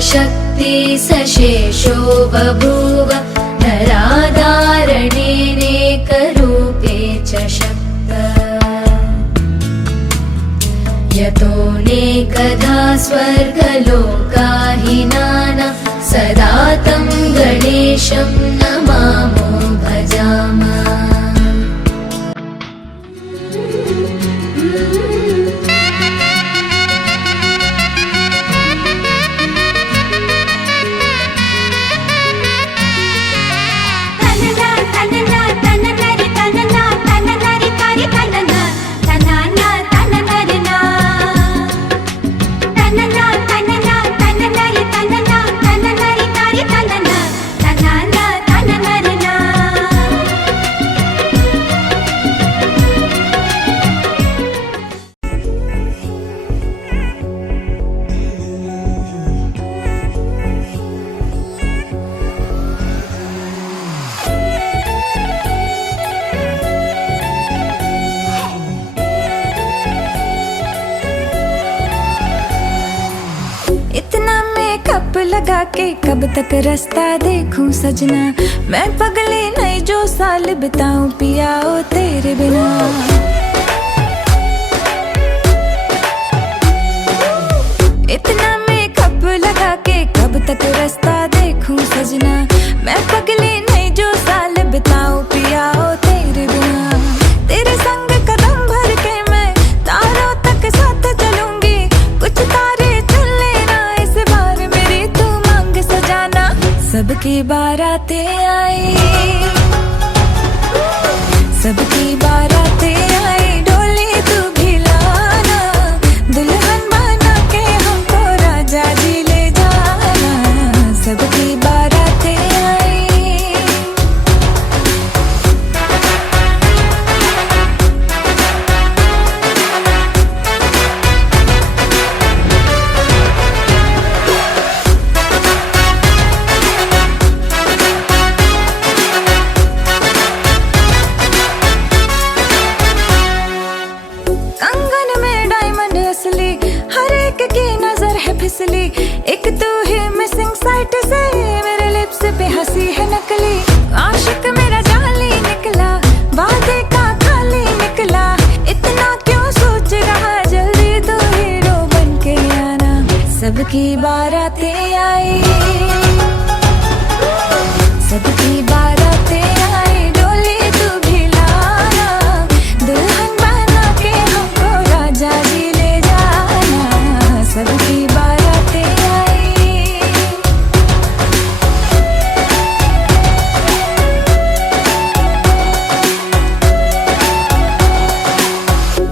शक्ति सशेषो बभूव नराधारणेनेकरूपे च शक्त यतोऽनेकधा स्वर्गलोकाहिनानां सदा तं गणेशं नमामो भजामः। लगा के कब तक रास्ता देखूं सजना, मैं पगली नहीं जो साल बिताऊं पिया ओ तेरे बिना। इतना मेकअप लगा के कब तक रास्ता देखूं सजना, मैं पगली नहीं जो साल बिताऊं पिया ओ तेरे बिना। तेरे संग कदम भर के मैं तारों तक साथ चलूंगी, कुछ तारे चुन लेना इस बार मेरी तू मांग सजाना। सबकी बारातें आई, सबकी बारातें आई, डोली तू भी लाना, दुल्हन बना के हमको राजा जी ले जाना। सबकी बारातें आई। कंगन में डायमंड असली, हर एक की नजर है फिसली, एक तू ही मिसिंग साइट से मेरे लिप्स पे हंसी है नकली। आशिक मेरा जाली निकला, वादे का खाली निकला, इतना क्यों सोच रहा, जल्दी तो हीरो बन के आना। सबकी बारातें आई, सबकी बारातें आई, डोली तू भी लाना, दुल्हन बना के हमको राजा जी ले जाना। सबकी बारातें आई।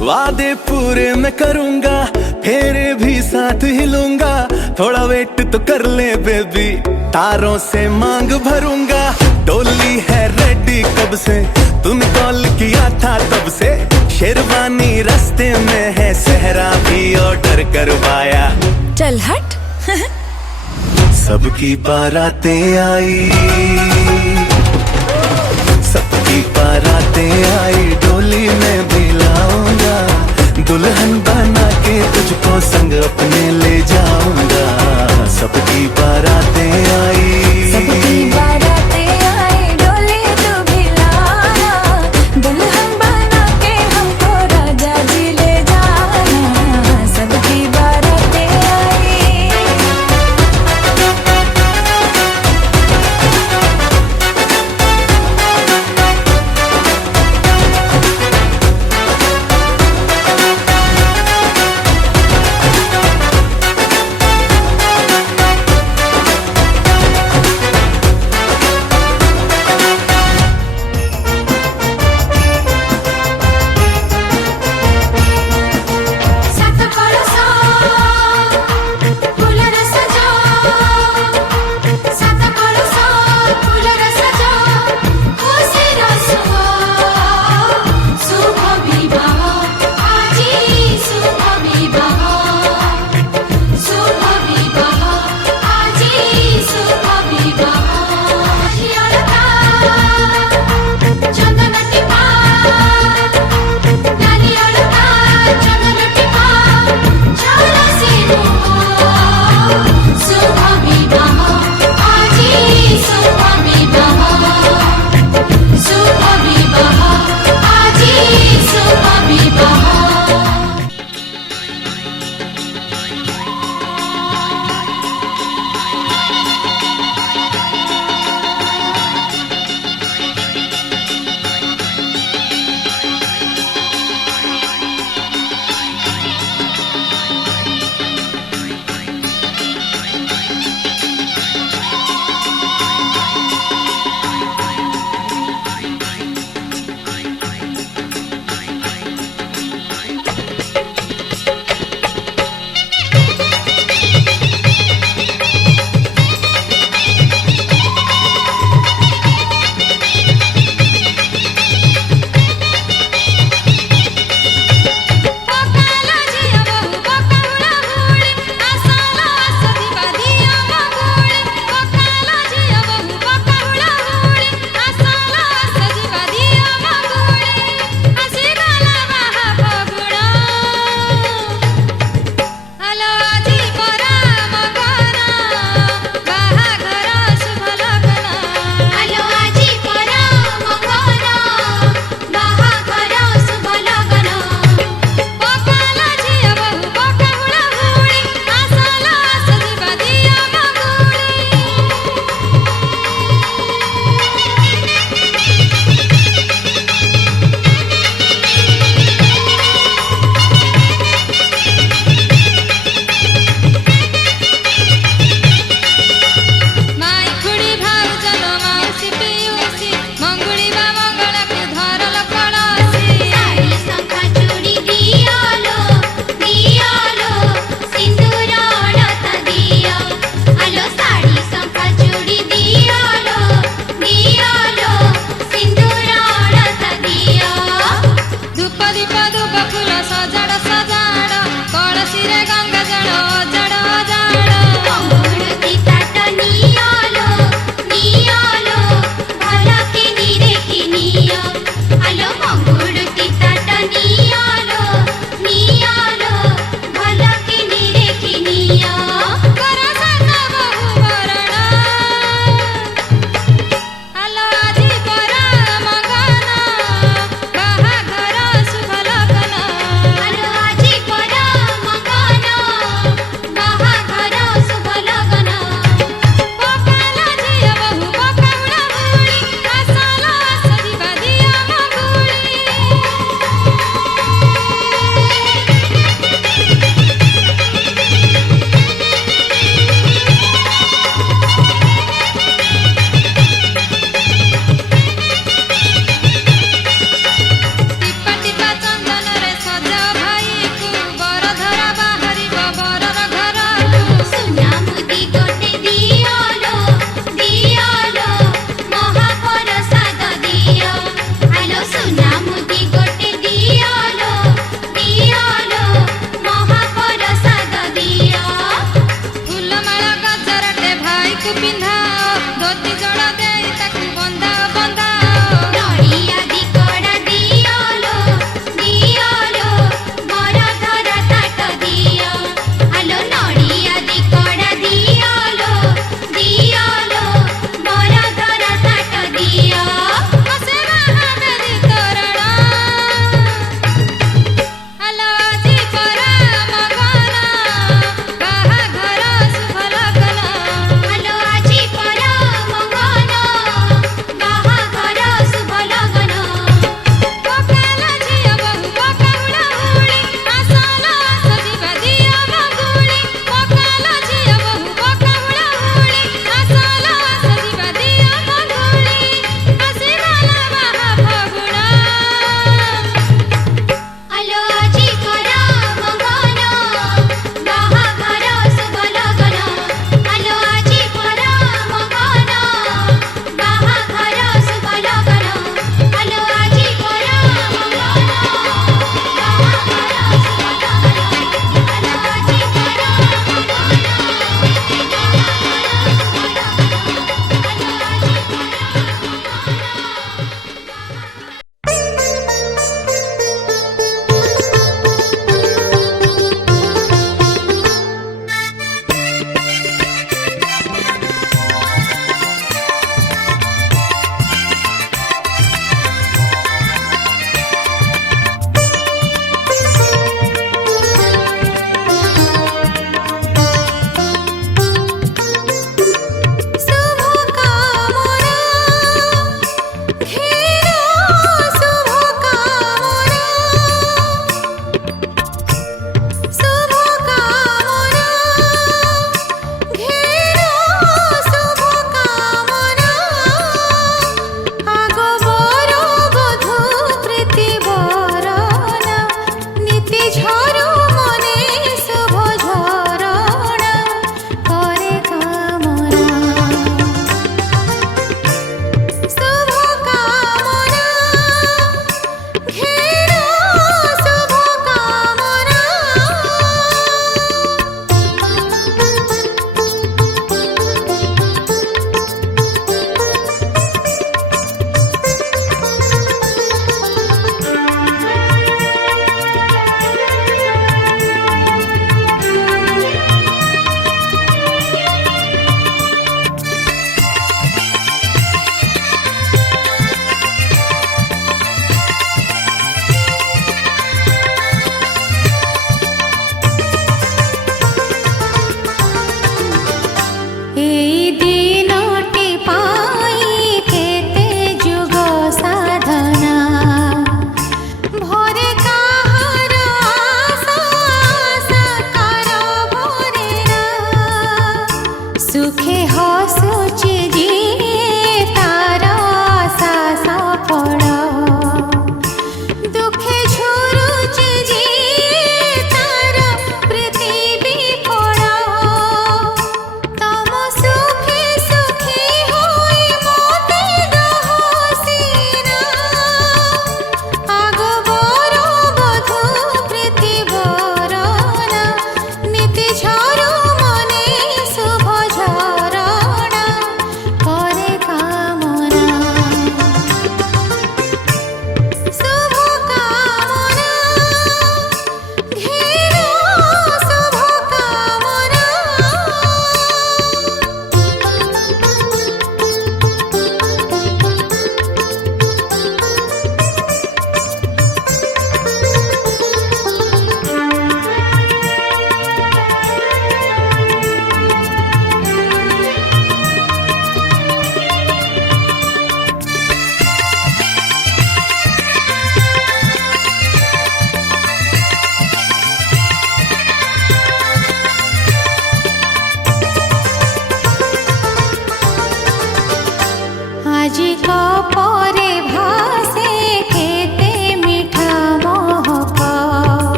वादे पूरे मैं करूंगा, फेरे भी साथ हिलूंगा, थोड़ा वेट तो कर ले बेबी, तारों से मांग भरूंगा। डोली है रेडी कब से, तूने कॉल किया था तब से, शेरवानी रास्ते में है, सहरा भी ऑर्डर करवाया। चल हट। सबकी बारातें आई, सबकी बारातें आई, डोली में भी लाऊंगा, दुल्हन बना के तुझको संग अपने ले जाऊंगा। सबकी बारातें आई, सबकी बारातें आई, डोली तू भी लाना, दुल्हन बना के हमको राजा जी ले जाना। सबकी बारातें आई।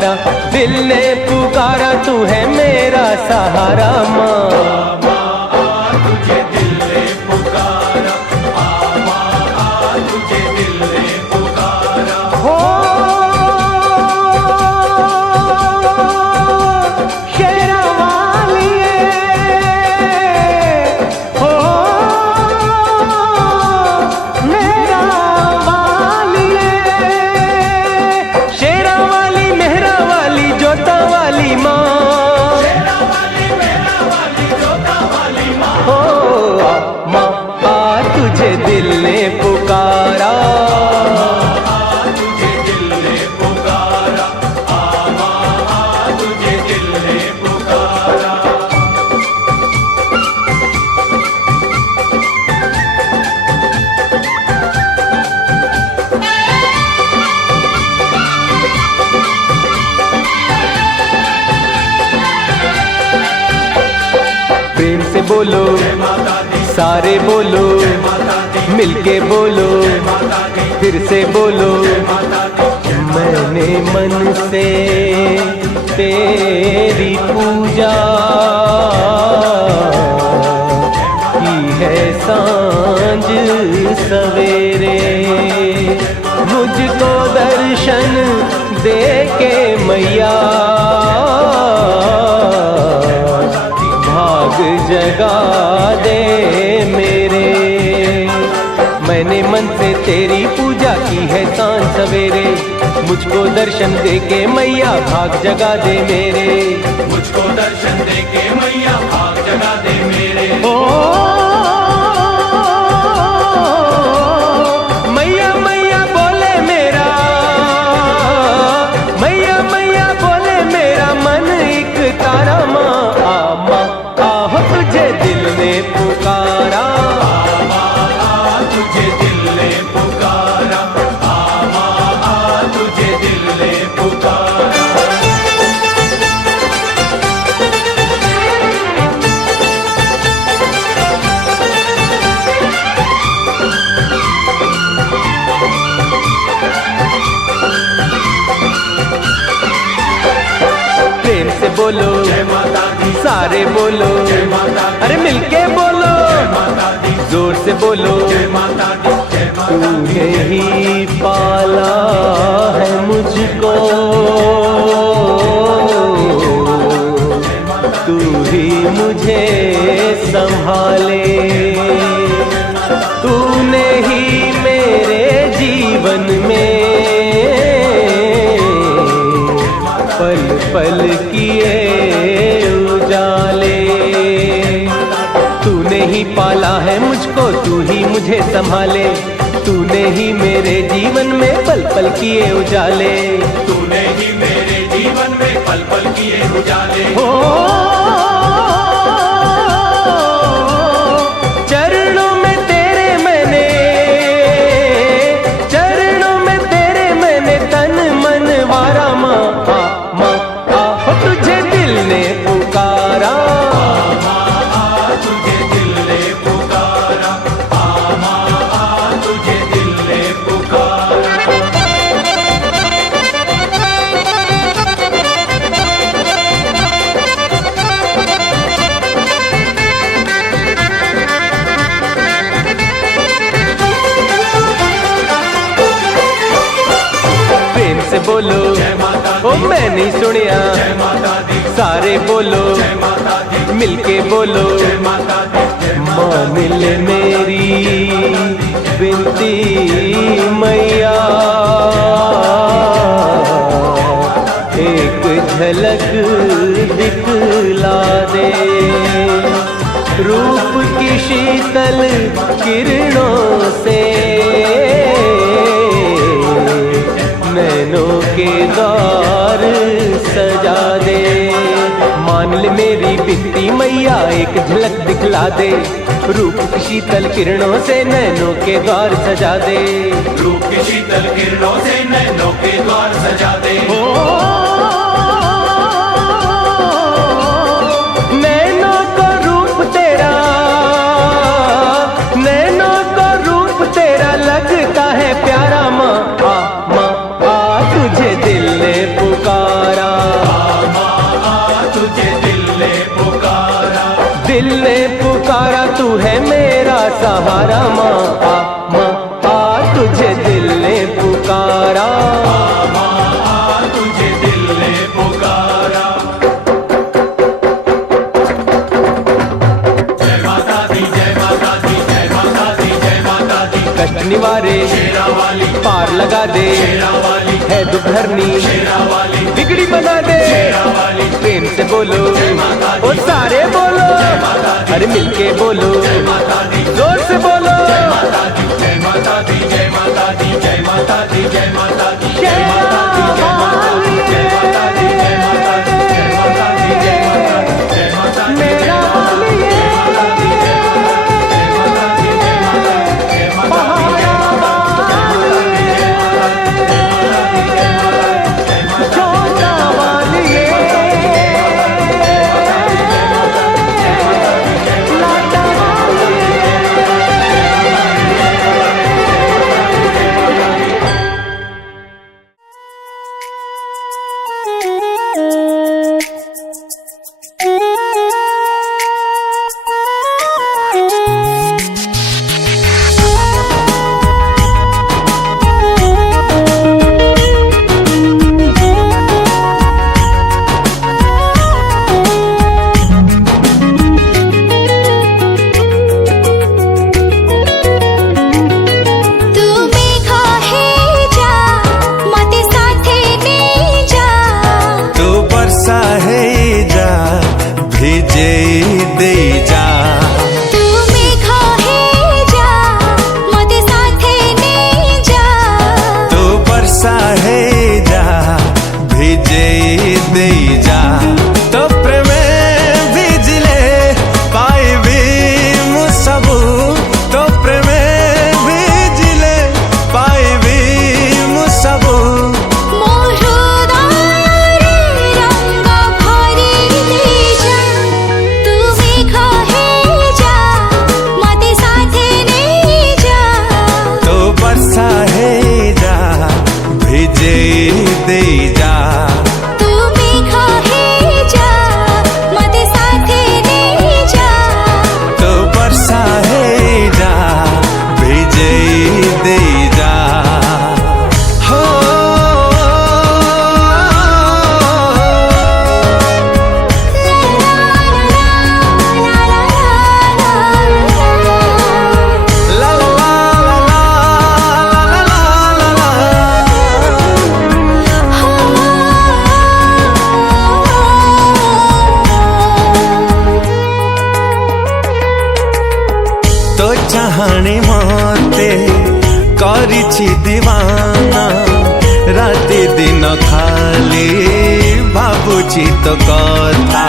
पुकारा, दिल ने पुकारा, तू है मेरा सहारा माँ। तुझे दिल ने पुकारा, तुझे दिल ने पुकारा। हो शेरा वालिए, हो मेरा वालिए, शेरा वाली मेहरा वाली जोता वाली माँ, शेरा वाली मेरा वाली जोता वाली माँ। हो माँ तुझे दिल ने पुकारा, तुझे दिल ने पुकारा, तुझे दिल ने पुकारा। प्रेम से बोलो सारे बोलो, मिलके बोलो फिर से बोलो, मैंने मन से तेरी पूजा की है सांझ सवेरे, मुझको दर्शन दे के मैया भाग जगा दे मेरे, मैंने मन से तेरी पूजा की है सांझ सवेरे, मुझको दर्शन दे के मैया भाग जगा दे मेरे, मुझको दर्शन दे के मैया भाग जगा दे मेरे। ओ मैया मैया बोले मेरा, मैया मैया बोले मेरा मन एक तारा माँ, माँ आहो तुझे दिल ने पुकारा, तुझे दिल ने पुकारा, तुझे दिल ने पुकारा। प्रेम से बोलो जय माता दी, सारे बोलो, जय माता दी, अरे मिलके बोलो जय माता दी, जोर से बोलो, जय माता दी, जय माता दी। तूने ही पाला है मुझको, तू ही मुझे संभाले, तूने ही मेरे जीवन में पल पल किए उजाले, तूने ही पाला है मुझको, तू ही मुझे संभाले, तूने ही मेरे जीवन में पल पल किए उजाले, तूने ही मेरे जीवन में पल पल किए उजाले। हो चरणों में तेरे मैंने, चरणों में तेरे मैंने तन मन वारा माँ, माँ तुझे दिल ने पुकारा, तुझे दिल ने पुकारा, तुझे दिल ने पुकारा। प्रेम से बोलो जय माता ओ मैं नहीं सुनिया, जय माता दी, सारे बोलो जय माता दी, मिलके बोलो, जय माता दी, जय मान ले मेरी बिनती मैया, एक झलक दिखला दे, रूप की शीतल किरणों से नैनों के द्वार सजा दे, मान ले मेरी बिनती मैया एक झलक दिखला दे, रूप की शीतल किरणों से नैनों के द्वार सजा दे, रूप की शीतल किरणों से नैनों के द्वार सजा दे। नैनों को रूप तेरा, नैनों को रूप तेरा लगता है प्यारा माँ, माँ तुझे दिल ने पुकारा, दिल ने पुकारा तू है मेरा सहारा माँ आ तुझे दिल ने पुकारा तुझे दिल ने पुकारा। जय माता दी जय माता दी जय माता दी जय माता दी। कष्ट निवारे शेरा वाली पार लगा दे शेरा वाली है दुख हरनी शेरा वाली बिगड़ी बना दे शेरा वाली। प्रेम से बोलो जय माता दी और सारे बोलो जय माता दी अरे मिलके बोलो जय माता दी जोर से बोलो जय माता दी जय माता दी जय माता दी जय माता दी जय माता दी जय माता दी जय माता दी जय माता दी जय माता दी जय माता दी जय माता दी जय माता दी जय माता दी जय माता दी जय माता दी जय माता दी जय दीवाना राति दिन खाली भाबुची तो कथा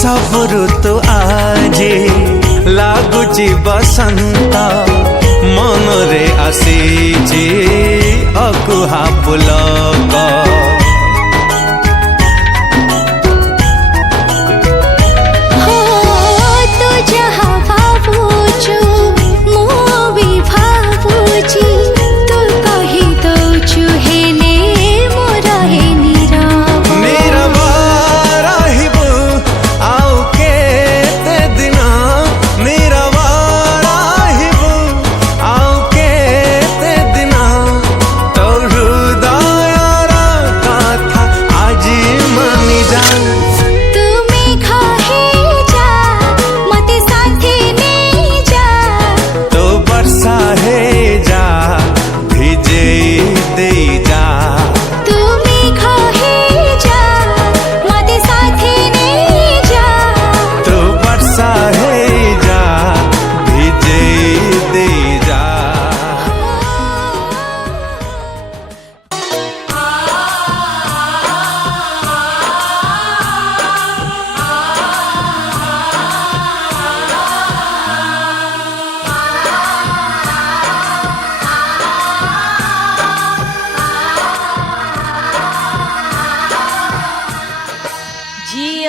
सब ऋतु आजे लागुची बसंत मन रे आसीची अकुहा पुलक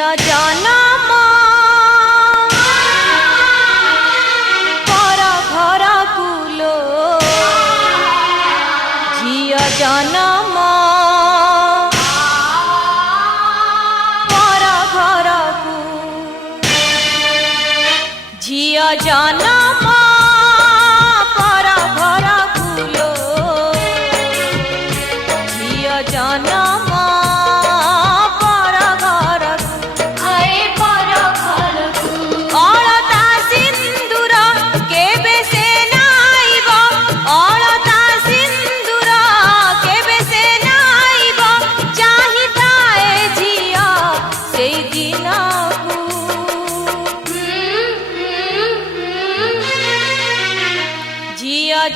जिया जाना माँ भरा भरा कुलो जिया जाना माँ भरा भरा कुलो जिया जाना माँ भरा भरा कुलो जिया जाना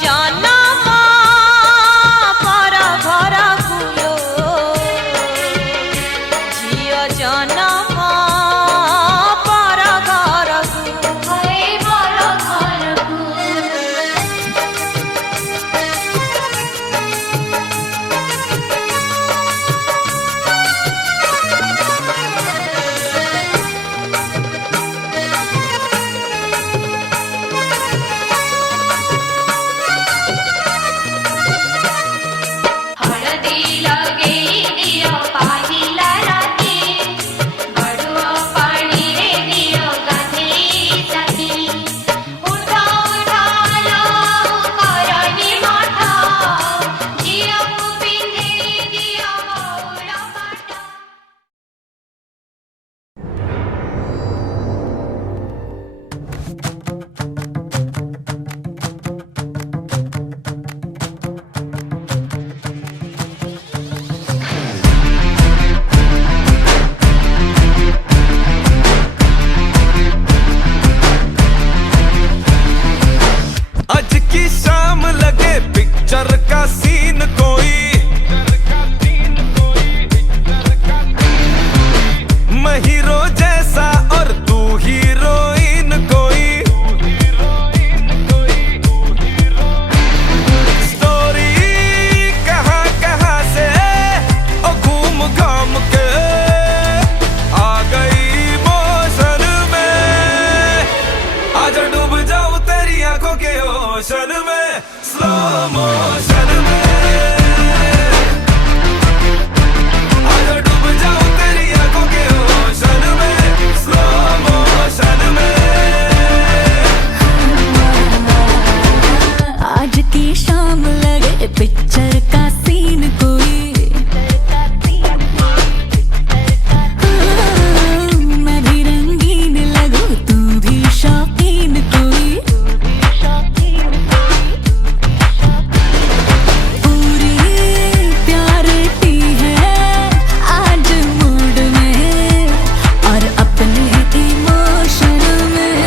जाना माँ भरा भरा कुलो जिया जाना माँ भरा भरा मोशन में स्लो मोशन में आजा डूब जाऊं तेरी आंखों के ओशन में स्लो मोशन में। आज की शाम लगे पिक्चर का सीन कोई मैं भी रंगीन लगूं तू भी शौकीन कोई पूरी प्यार की है आज मूड में और अपने इमोशन में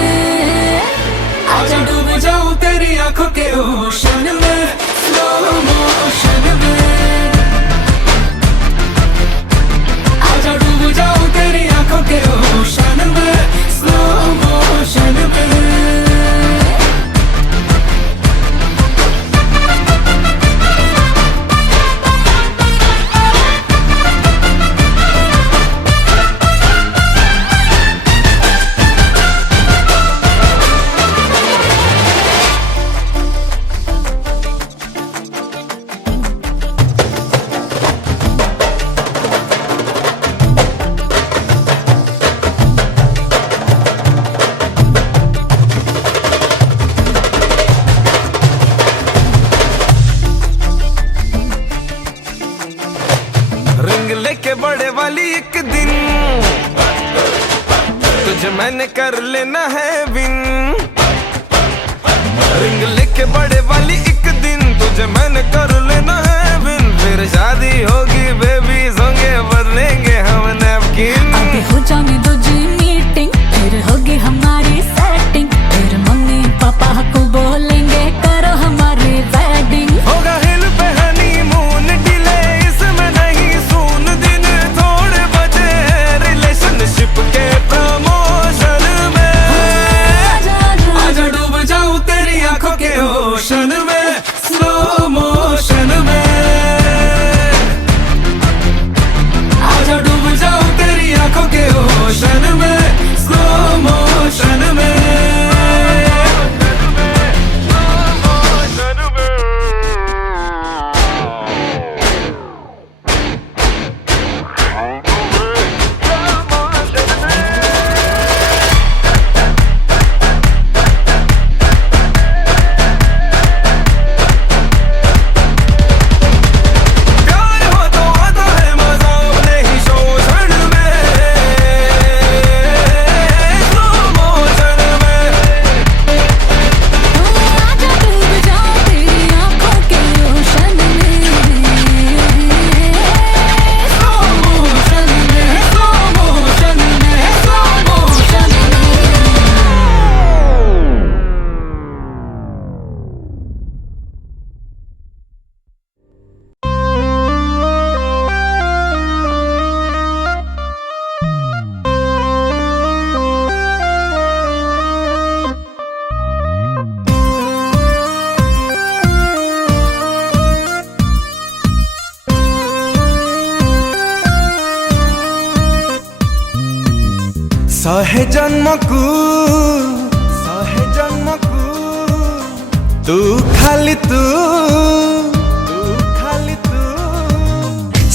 आजा डूब जाऊं तेरी आंखों के ओशन में स्लो मोशन में। आजा डूब जाऊं तेरी आंखों के ओशन में स्लो मोशन में। रिंग लेके बड़े वाली एक दिन तुझे मैंने कर लेना है विन। रिंग लेके बड़े वाली एक दिन तुझे मैंने कर लेना है विन। फिर शादी होगी बेबी होंगे बदलेंगे हम नैपकिन। अभी हो जाने दो जी मीटिंग फिर होगी हमारी सेटिंग फिर मम्मी पापा को बोलेंगे करो हमारी वेडिंग। होगा हिल पे हनीमून डिले इसमें नहीं सून दिन थोड़े बचे रिलेशनशिप के प्रमोशन में। आजा डूब जाऊं तेरी आंखों के ओशन में स्लो मोशन में। आजा 100 जन्मकू तू खाली तू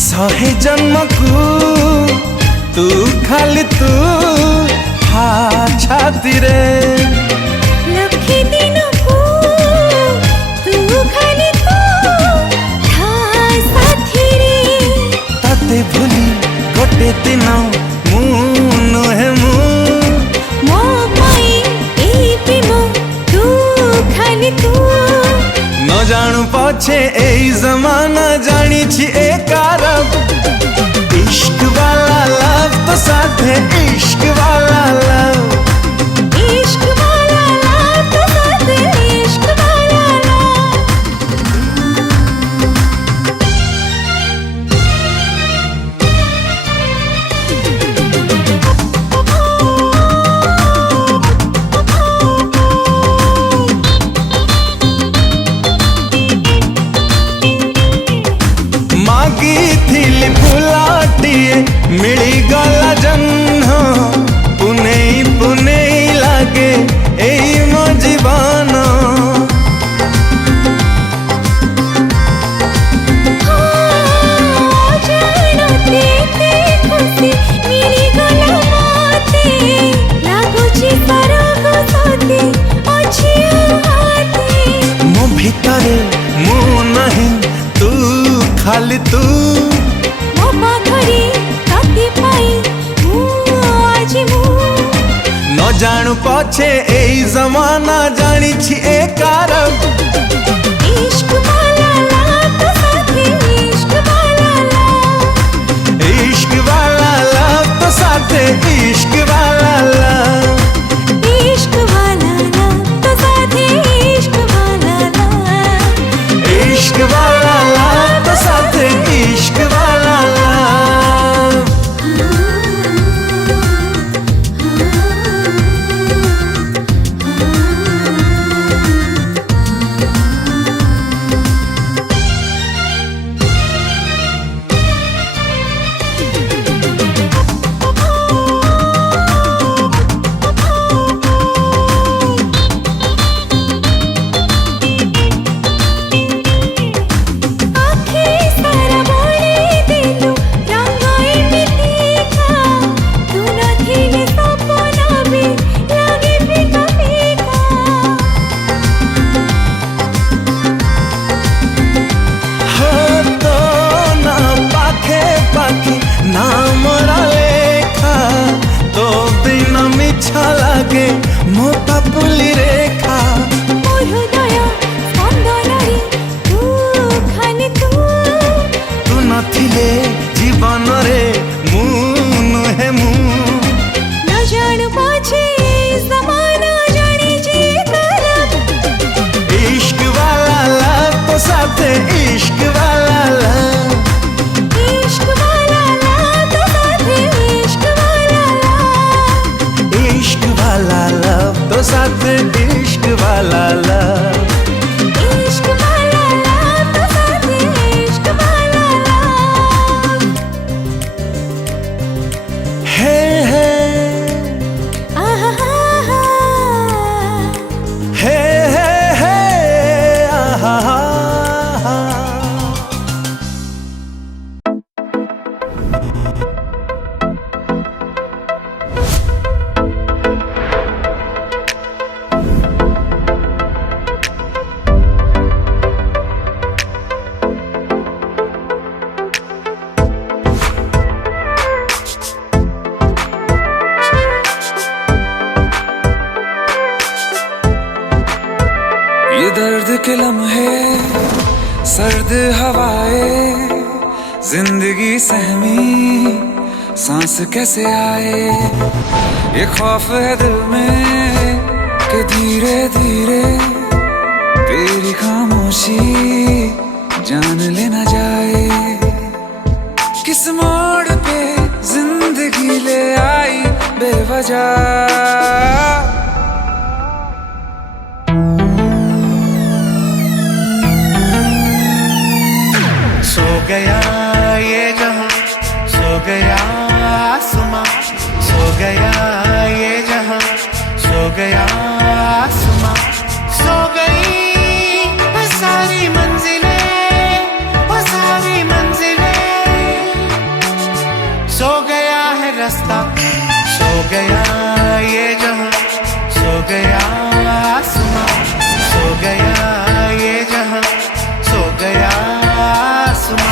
100 जन्मकू तू खाली तू हा छाती रे लखी दिनकू तू खाली तू हा साथी रे ताते भूली गोटे दिन मु नुहे मु मो पाई ए प्रेम तू खाली तू न जानू पछे ए जमाना जानी छी ए कारब इश्क वाला लव तो साथे इश्क वाला लव इश्क वाला लव तो साथे इश्क वाला लव मागी थिली फुलाटिए मिली गला जन्ह पुने पुने लागे एई मो जीवन जानो ते खुशी मिली गला माते लागुची सरग साथी अछि हाथी मो भीतरे मु नहीं तू खाली तू मो पाखरे ताते पाई मु आज मु न जानू पछे ए जमाना जानी छी ए कारब इश्क वाला लव तो साथे इश्क वाला लव इश्क वाला लव तो साथे इश्क वाला लव इश्क वाला लव तो साथे इश्क वाला लव इश्क वाला लव तो साथे इश्क वाला लव आखे सारा बोले दिलु रंगाई मितीका तू नथिले सपना में लागे फीका फीका हो तो ना पाखे पाखे ना मोरा लेखा तो बिना मिछा लागे मो पापुली रेखा मोर हृदय स्पंदनरे तू खाली तू तू नथिले जीवन रे मु नुहे मु न जान पाछे जमाना जाने जी करब इश्क वाला लव तो साथे इश्क वाला लव इश्क वाला लव तो साथे इश्क वाला लव इश्क वाला लव तो साथे इश्क वाला लव इश्क वाला लव तो साथे इश्क वाला लव हे हे आहा हा हे हे हे आहा हा ये दर्द के लम्हे सर्द हवाएं जिंदगी सहमी सांस कैसे आए ये खौफ है दिल में कि धीरे धीरे तेरी खामोशी जान लेना जाए किस मोड़ पे जिंदगी ले आई बेवजह सो गया ये जहां सो गया आसमां सो गया है रास्ता। सो गया ये जहां, सो गया आसमां, सो गया ये जहां, सो गया आसमां।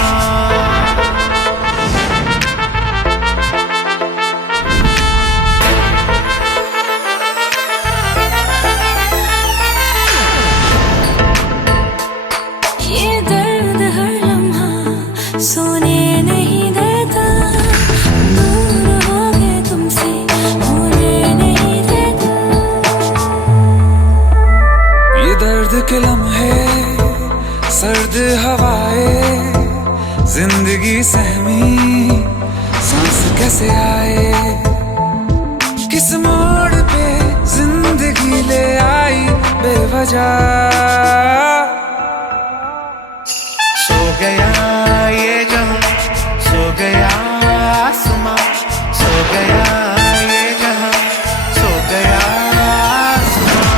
सोने नहीं देता, दूर हो गए तुमसे होने नहीं देता। ये दर्द के लम्हे, सर्द हवाएं, जिंदगी सहमी सांस कैसे आए। किस मोड़ पे जिंदगी ले आई बेवजह। सो गया ये जहां, सो गया आसमां, सो गया ये जहां, सो गया आसमां।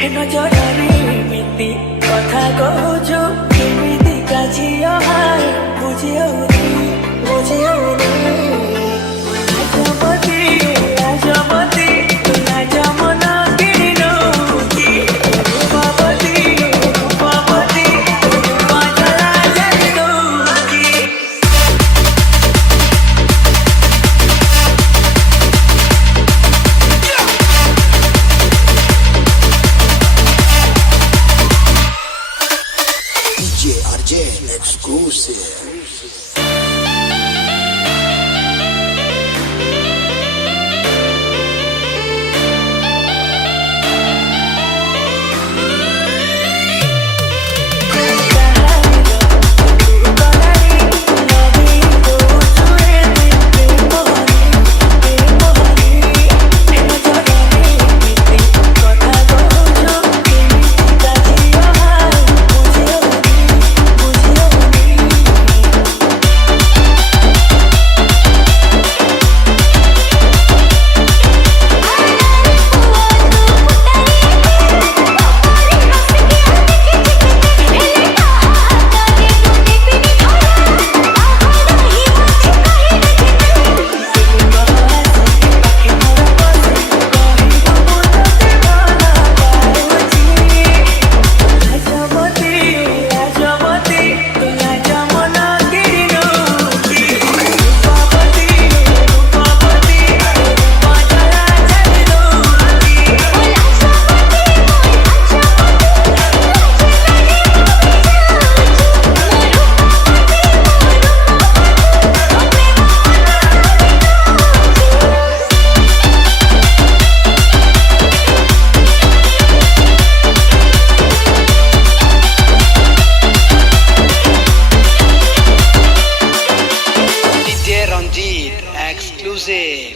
ନଜରରେ ଏମିତି କଥା କହୁଛୁ କେମିତି ଝିଅ ହାଏ ବୁଝି ହଉନି ବୁଝି ହଉନି ଲାଜପତି ଲାଜପତି ଲାଜ ମନ କିଣି ନଉଛି ରୂପପତି ରୂପପତି ବଦଲା ଜାଣି ଦଉଛି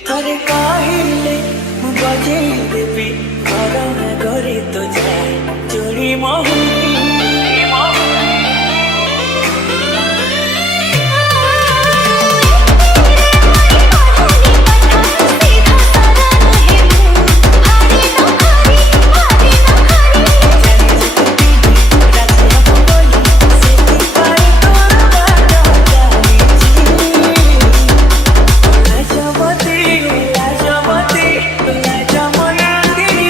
ଥରେ କହିଲେ ମୁଁ ବଜେଇ ଦେବି ଘର ଘରେ ତ ଯାଏ ଚୋରି ମହୁରୀ ଲାଜପତି ଲାଜପତି ଲାଜ ମନା କିଣି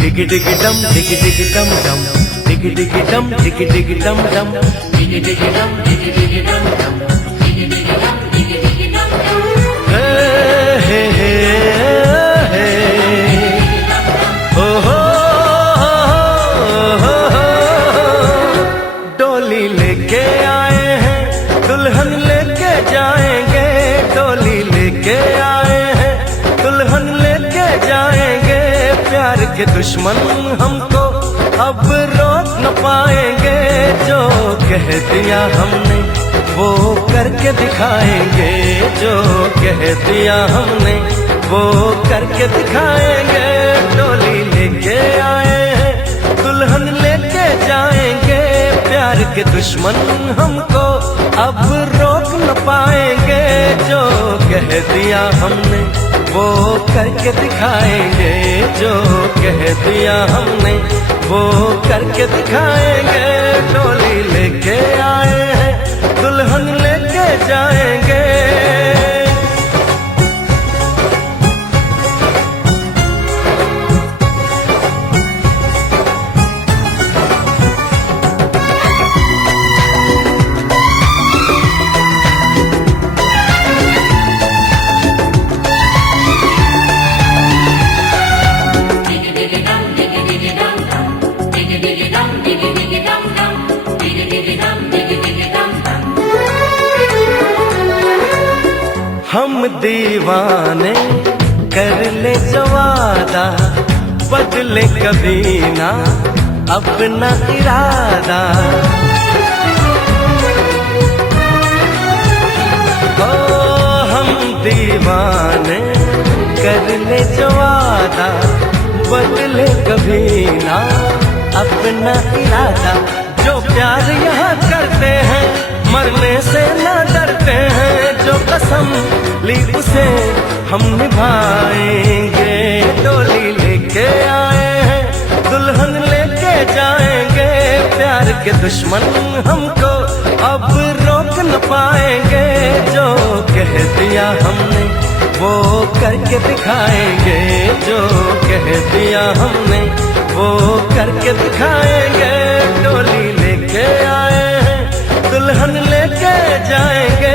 डिग डिग डम डिग डिग डम डम डिग डिग डम डिग डिग डम डम डिग डिग डम डिग डिग डम डम डिग डिग डम डिग डिग डम डम हे हे हे ओ हो डोली लेके आए हैं दुल्हन लेके जाएंगे डोली लेके आए हैं दुल्हन लेके जाएंगे प्यार के दुश्मन हमको अब रोक न पाएंगे जो कह दिया हमने वो करके दिखाएंगे जो कह दिया हमने वो करके दिखाएंगे डोली लेके आए हैं दुल्हन लेके जाएंगे प्यार के दुश्मन हमको अब रोक न पाएंगे जो कह दिया हमने वो करके दिखाएंगे जो कह दिया हमने वो करके दिखाएंगे डोली लेके आए हैं दुल्हन लेके जाएंगे हम दीवाने कर ले जो वादा बदले कभी ना अपना इरादा ओ हम दीवाने कर ले जो वादा बदले कभी ना अपना इरादा जो प्यार यहाँ करते हैं मरने से ना डरते हैं जो कसम ली उसे हम निभाएंगे डोली लेके आए हैं दुल्हन लेके जाएंगे प्यार के दुश्मन हमको अब रोक न पाएंगे जो कह दिया हमने वो करके दिखाएंगे जो कह दिया हमने वो करके दिखाएंगे डोली लेके आए हैं दुल्हन लेके जाएंगे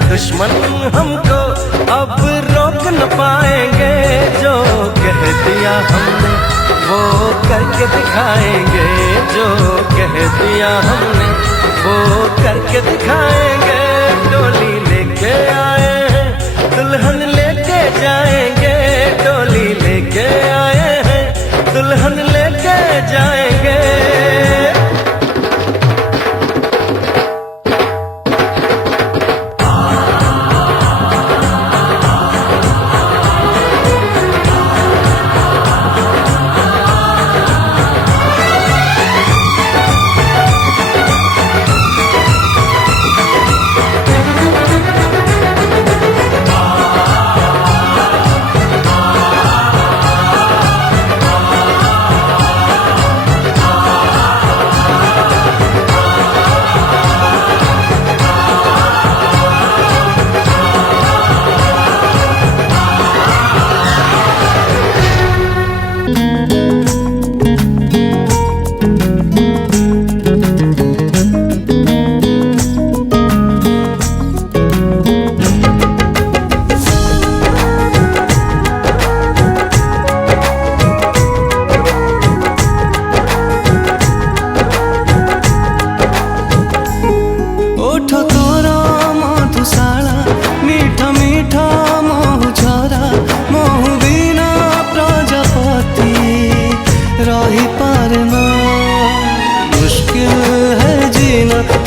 के दुश्मन हमको अब रोक न पाएंगे। जो कह दिया हमने वो करके दिखाएंगे, जो कह दिया हमने वो करके दिखाएंगे। डोली लेके आए हैं दुल्हन लेके जाएंगे, डोली लेके आए हैं दुल्हन लेके जाएंगे।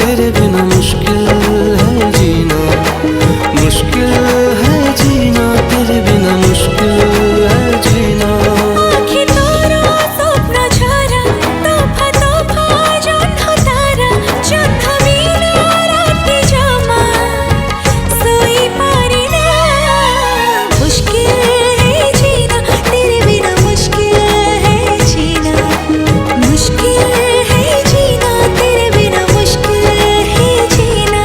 तेरे बिना मुश्किल है जीना, मुश्किल है जीना, तेरे बिना मुश्किल है जीना। आँखें तारा स्वप्न झारा, तोफा तोफा जन्म तारा, जन्म वीणा राती जामा, सोई पारी ना। मुश्किल है जीना, तेरे बिना मुश्किल है जीना, मुश्किल है जीना, तेरे बिना मुश्किल है जीना।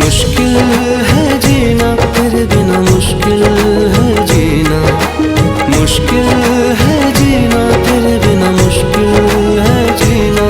मुश्किल है जीना, तेरे बिना मुश्किल है जीना, मुश्किल है जीना, तेरे बिना मुश्किल है जीना।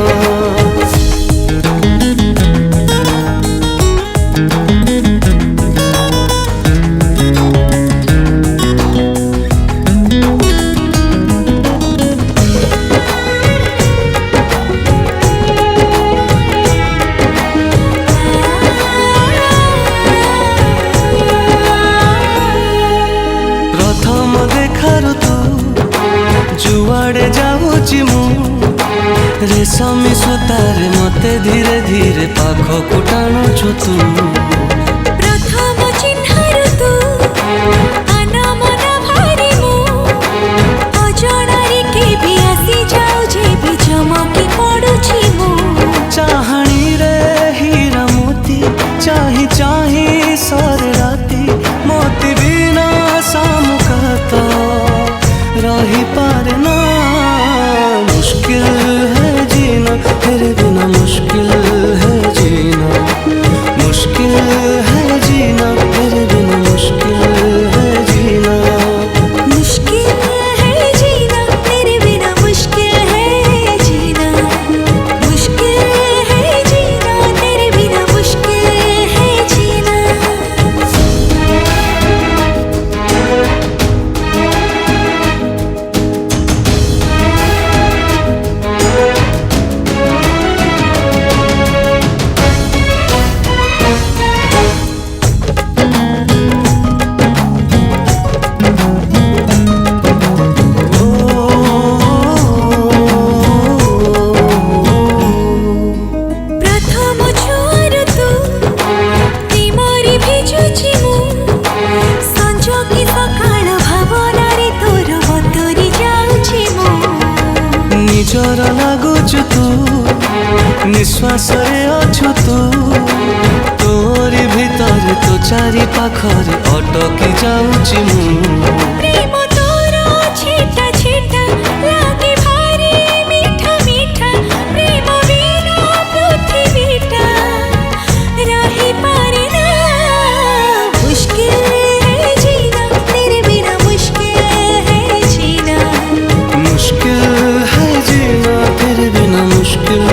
प्रथम देखार तू जुआड़े जाऊची मु, रेशमी सूतारे मते धीरे धीरे पाखकु टाणुछु तू। प्रथम चिन्हर तू अनामना भारी मु, अजणारे के भी आसी जाऊ जे भी चमकी पड़ुछि मु। चाहणी रे हीरा मोती चाही चाही सर राती, मोती बिना सामुका तो रही पारे ना। मुश्किल है जीना, तेरे बिना मुश्किल है जीना, मुश्किल है जीना, तेरे बिना मुश्किल है जीना। मुश्किल है जीना, तेरे बिना मुश्किल है जीना, मुश्किल है जीना, तेरे बिना मुश्किल है जीना। प्रथम छुआर तू प्रेमरे भेजुछि मु, संज कि सकाळ भावनारे तोर बतुरी जाउछि मु। निजर लागुछु तू, निश्वास रे अछु तू, तोरी भीतर तो चारि पाखरे अटकी जाउछि मु। प्रेम तोर छेटा छेटा लागे भारी मीठा मीठा, प्रेम बिना पृथ्वीटा रही पारे ना। मुश्किल है जीना, तेरे बिना मुश्किल है जीना, मुश्किल है जीना, तेरे बिना मुश्किल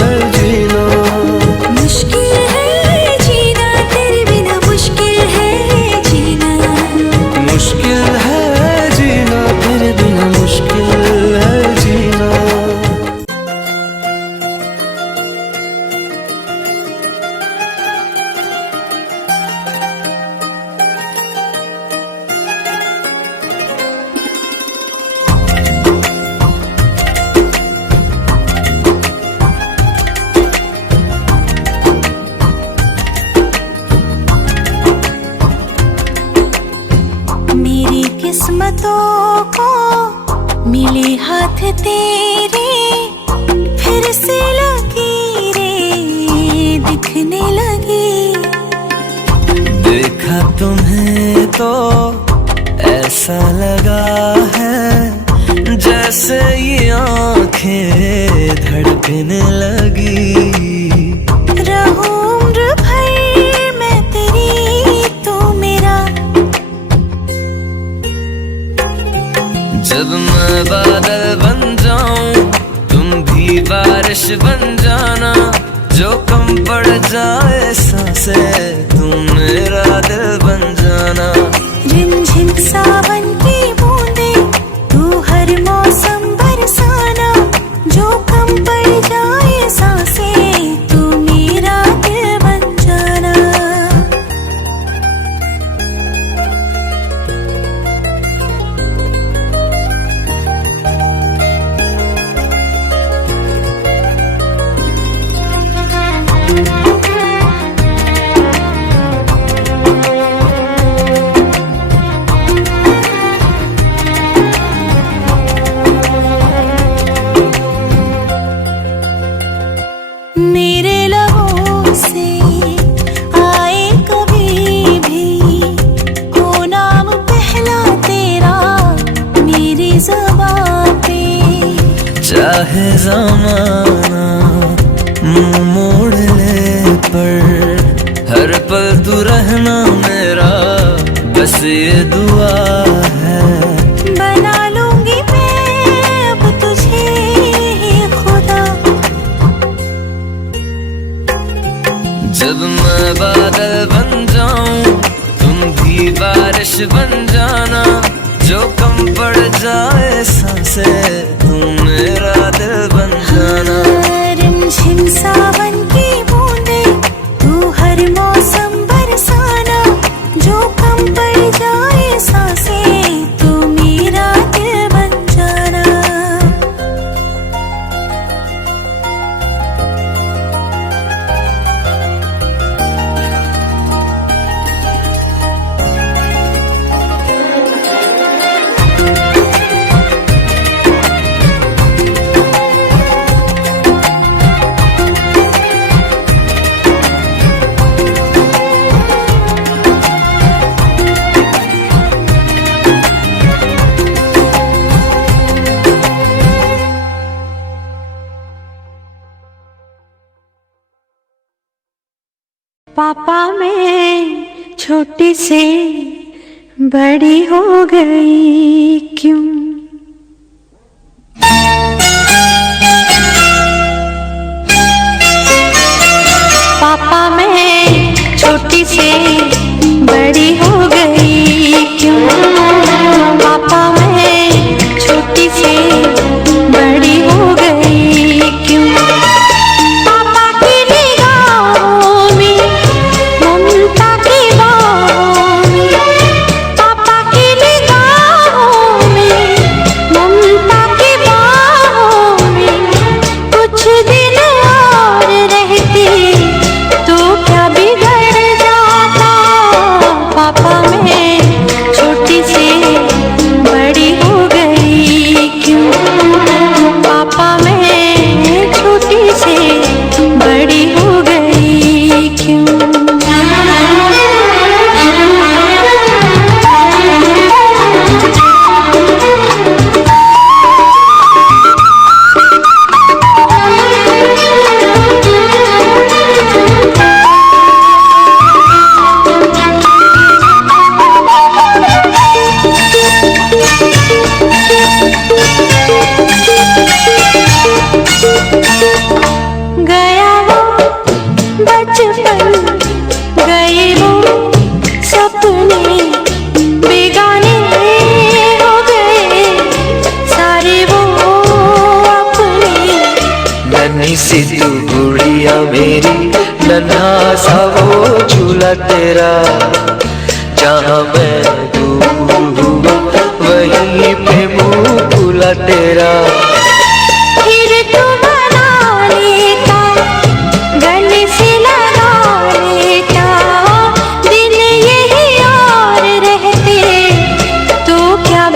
है जीना। मुश्किल है जीना, तेरे बिना मुश्किल रातों को मिले हाथ तेरे, फिर से लकीरें दिखने लगी। देखा तुम्हें तो ऐसा लगा है जैसे ये आंखें धड़कने लगी। रहूं उम्र भर मैं तेरी तू मेरा। जब मैं बादल बन जाऊं तुम भी बारिश बन जाना, जो कम पड़ जाए सांसें तुम मेरा दिल बन जाना। रिमझिम सावन की बूंदे तू हर मौसम बरसाना, जो कम पड़ जाए सांसें तू मेरा दिल बन जाना। मेरे लबों से आए कभी भी हो नाम पहला तेरा मेरी ज़बां पे। चाहे ज़माना मुंह मोड़ ले पर हर पल तू रहना मेरा, बस ये दुआ है। बना लूंगी मैं अब तुझे ही खुदा। जब मैं बादल बन जाऊं तुम भी बारिश बन जाना, जो कम पड़ जाए सांसें तुम मेरा दिल बन जाना। रिमझिम सावन की बूंदे तू हर मौसम बरसाना, जो कम पड़ जाए सांसें तू मेरा दिल बन जाना। पापा मैं छोटी से बड़ी हो गई क्यों? पापा मैं छोटी से बड़ी हो गई क्यों? पापा मैं छोटी से बड़ी हो गई क्यों? पापा की निगाहों में ममता की बाहों में, पापा की निगाहों में ममता की बाहों में, कुछ दिन और रहती तो क्या बिगड़ जाता? पापा मैं छोटी से बड़ी हो गई क्यों? पापा मैं छोटी से बड़ी हो गई क्यों? गया वो बचपन, गए वो सपने, बेगाने हो गए सारे वो अपने। नन्ही सी तू गुड़िया मेरी, नन्हा सा वो झूला तेरा, जहाँ मैं दूर हूँ वहीं पे मुँह खुला तेरा। फिर तू बना लेता, गले से लगा लेता, दिन यही और रहते तो क्या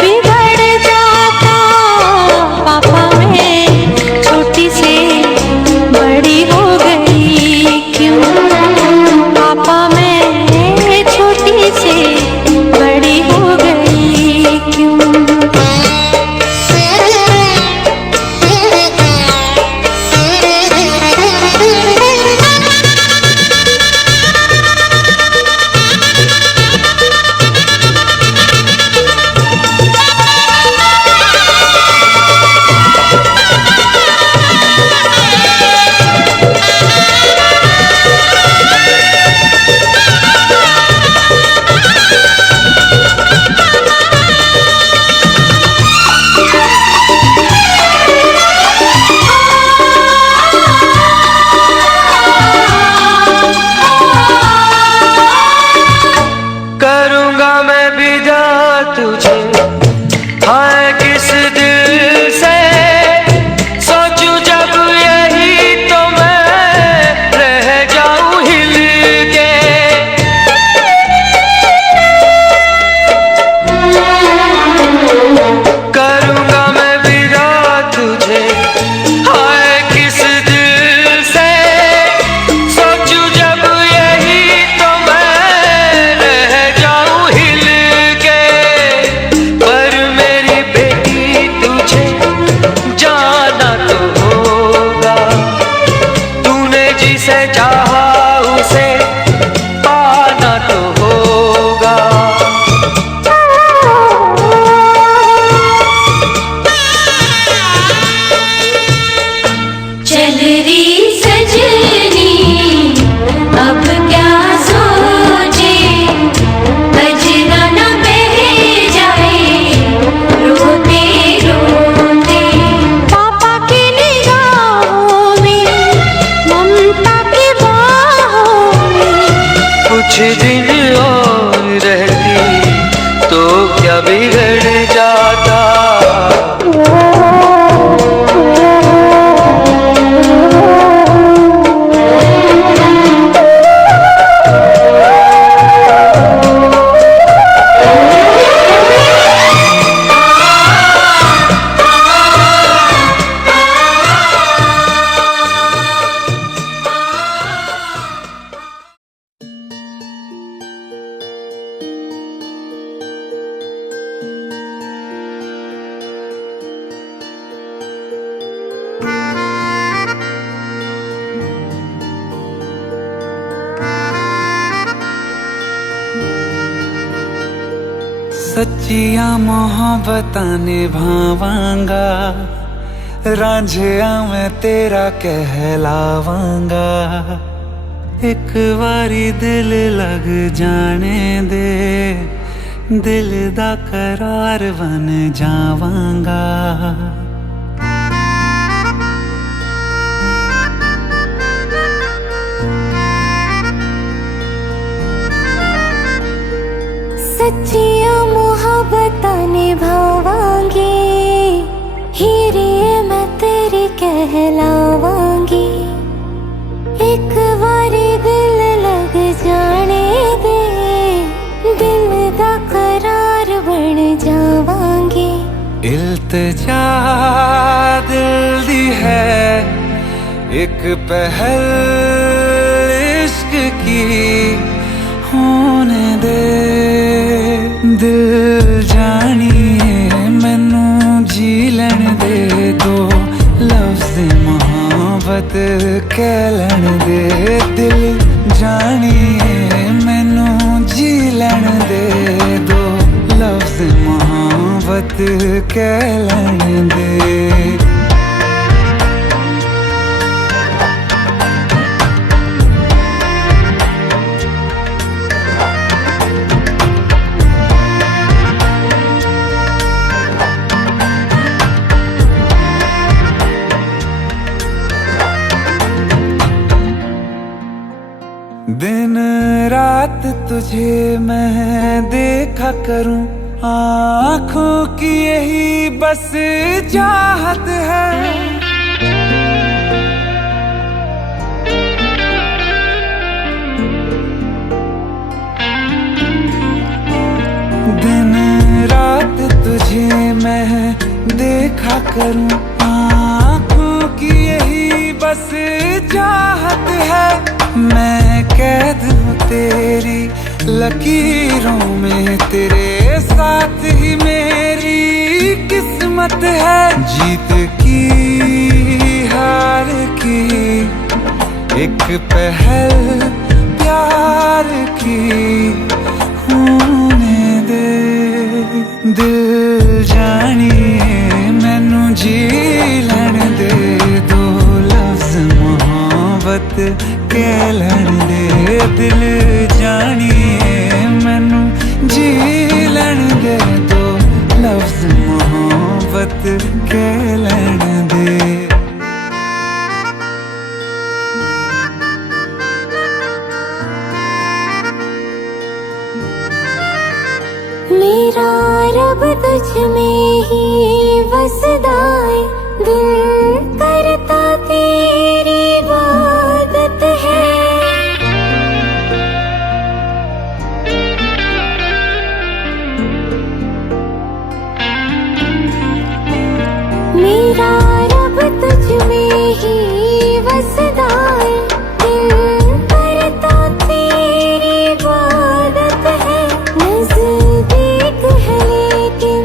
कुछ दिन और रहती तो क्या बिगड़ जाता। सच्चिया मोहब्बतां निभावांगा, रांझिया मैं तेरा कहलावांगा। एक बारी दिल लग जाने दे, दिल दा करार बन जावांगा। सच्चिया मोहब्बतां निभावांगी, हीरे मैं तेरी कहलावांगी। एक बारी दिल लग जाने दे, दिल दा करार बन जावांगी। इल्तिजा दिल दी है एक पहल इश्क की होने दे। दिल जानिए मैनू जी लैन दे, दो लफ्ज़ मोहब्बत कह लैन दे। दिल जानिए मैनू जी लैन दे, दो लफ्ज़ मोहब्बत कह लैन दे। दिन रात तुझे मैं देखा करूं, आँखों की यही बस चाहत है। दिन रात तुझे मैं देखा करूं, आँखों की यही बस चाहत है। मैं कैद हूँ तेरी लकीरों में, तेरे साथ ही मेरी किस्मत है। जीत की हार की एक पहल प्यार की होने दे। दिल जानिए मैनू जी लैन दे, दो लफ्ज़ मोहब्बत कह लैन दे। दिल जानिए मैनू जी लैन दे, दो लफ्ज़ मोहब्बत कह लैन दे। मेरा रब तुझ में ही वसदा है, दिल करता तेरी इबादत है। मेरा रब तुझ में ही वसदा है, दिल करता तेरी इबादत है। नज़दीक है लेकिन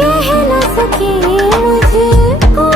कह न सके मुझको।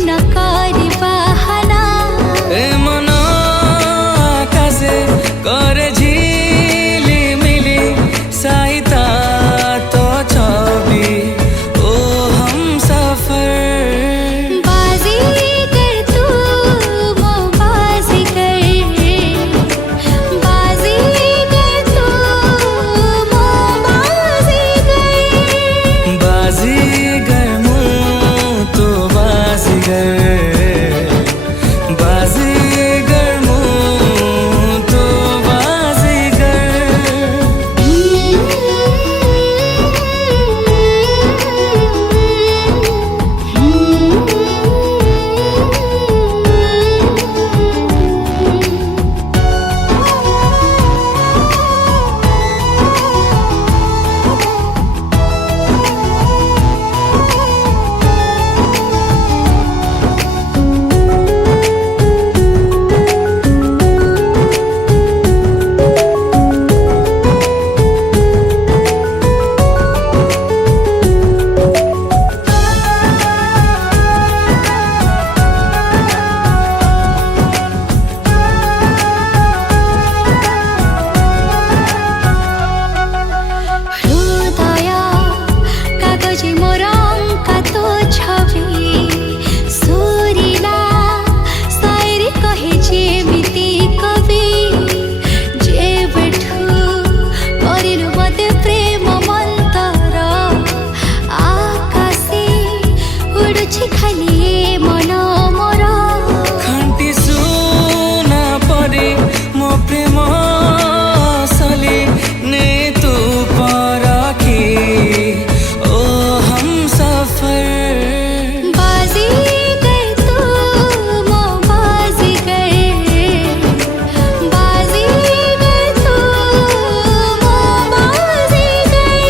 न करी बाहाना ए मना आकाशे करे झिली मिली साइता तो छवि ओ हम सफर बाजीगर तू वो बाजीगर बाजीगर तू वो बाजीगर बाजीगर मुँह तो बाजीगर बाजीगर मुँह तो हृदय कागजी मोरंका तो छवि सुरीला शायरी कहे जेमिति कवि जेबठु करिलु मते प्रेम मंतर आकाशे उडुछि खाली ए मन मोर खान्ति सुना परे मो प्रेम सले ने तू परखी ओ हम सफर बाजीगर तू वो बाजीगर बाजीगर तू वो बाजीगर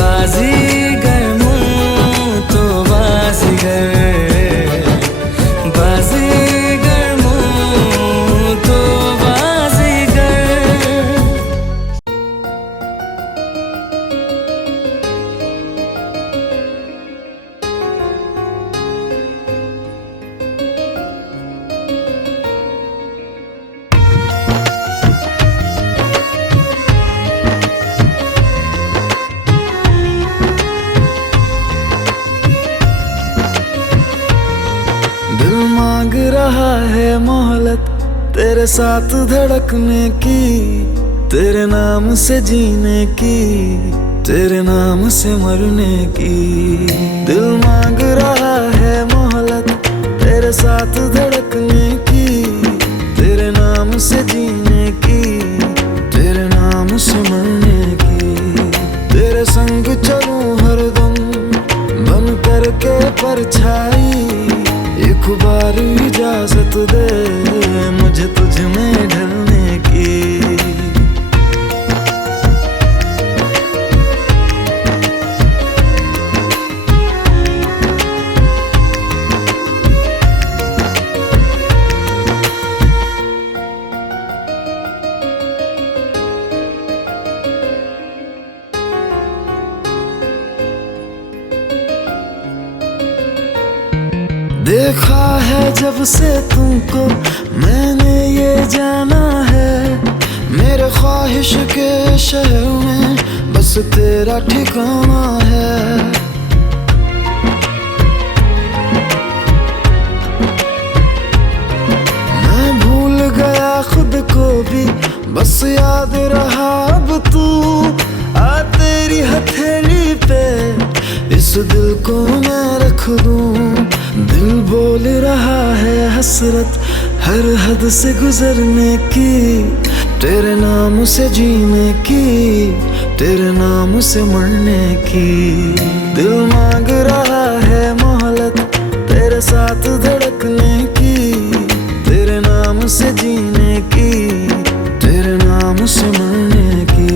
बाजीगर मुँह तो बाजीगर बाजीगर मुँह तो बाजीगर दिल मांग रहा है मोहलत तेरे साथ धड़कने की, तेरे नाम से जीने की, तेरे नाम से मरने की। दिल मांग रहा है मोहलत तेरे साथ धड़कने की, तेरे नाम से जीने की, तेरे नाम से मरने की। तेरे संग चलूं हरदम बन करके परछाई, एक बार इजाजत दे मुझे तुझ में ढलने की। देखा है जब से तुमको मैंने ये जाना है, मेरे ख्वाहिश के शहर में बस तेरा ठिकाना है। मैं भूल गया खुद को भी बस याद रहा अब तू, आ तेरी हथेली पे इस दिल को मैं रख दूं। दिल बोल रहा है हसरत हर हद से गुजरने की, तेरे नाम से जीने की, तेरे नाम से मरने की। दिल मांग रहा है मोहलत तेरे साथ धड़कने की, तेरे नाम से जीने की, तेरे नाम से मरने की।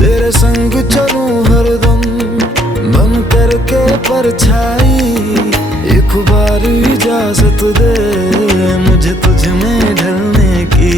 तेरे संग चलूं हरदम बन करके परछाई, एक बार इजाजत दे मुझे तुझ में ढलने की।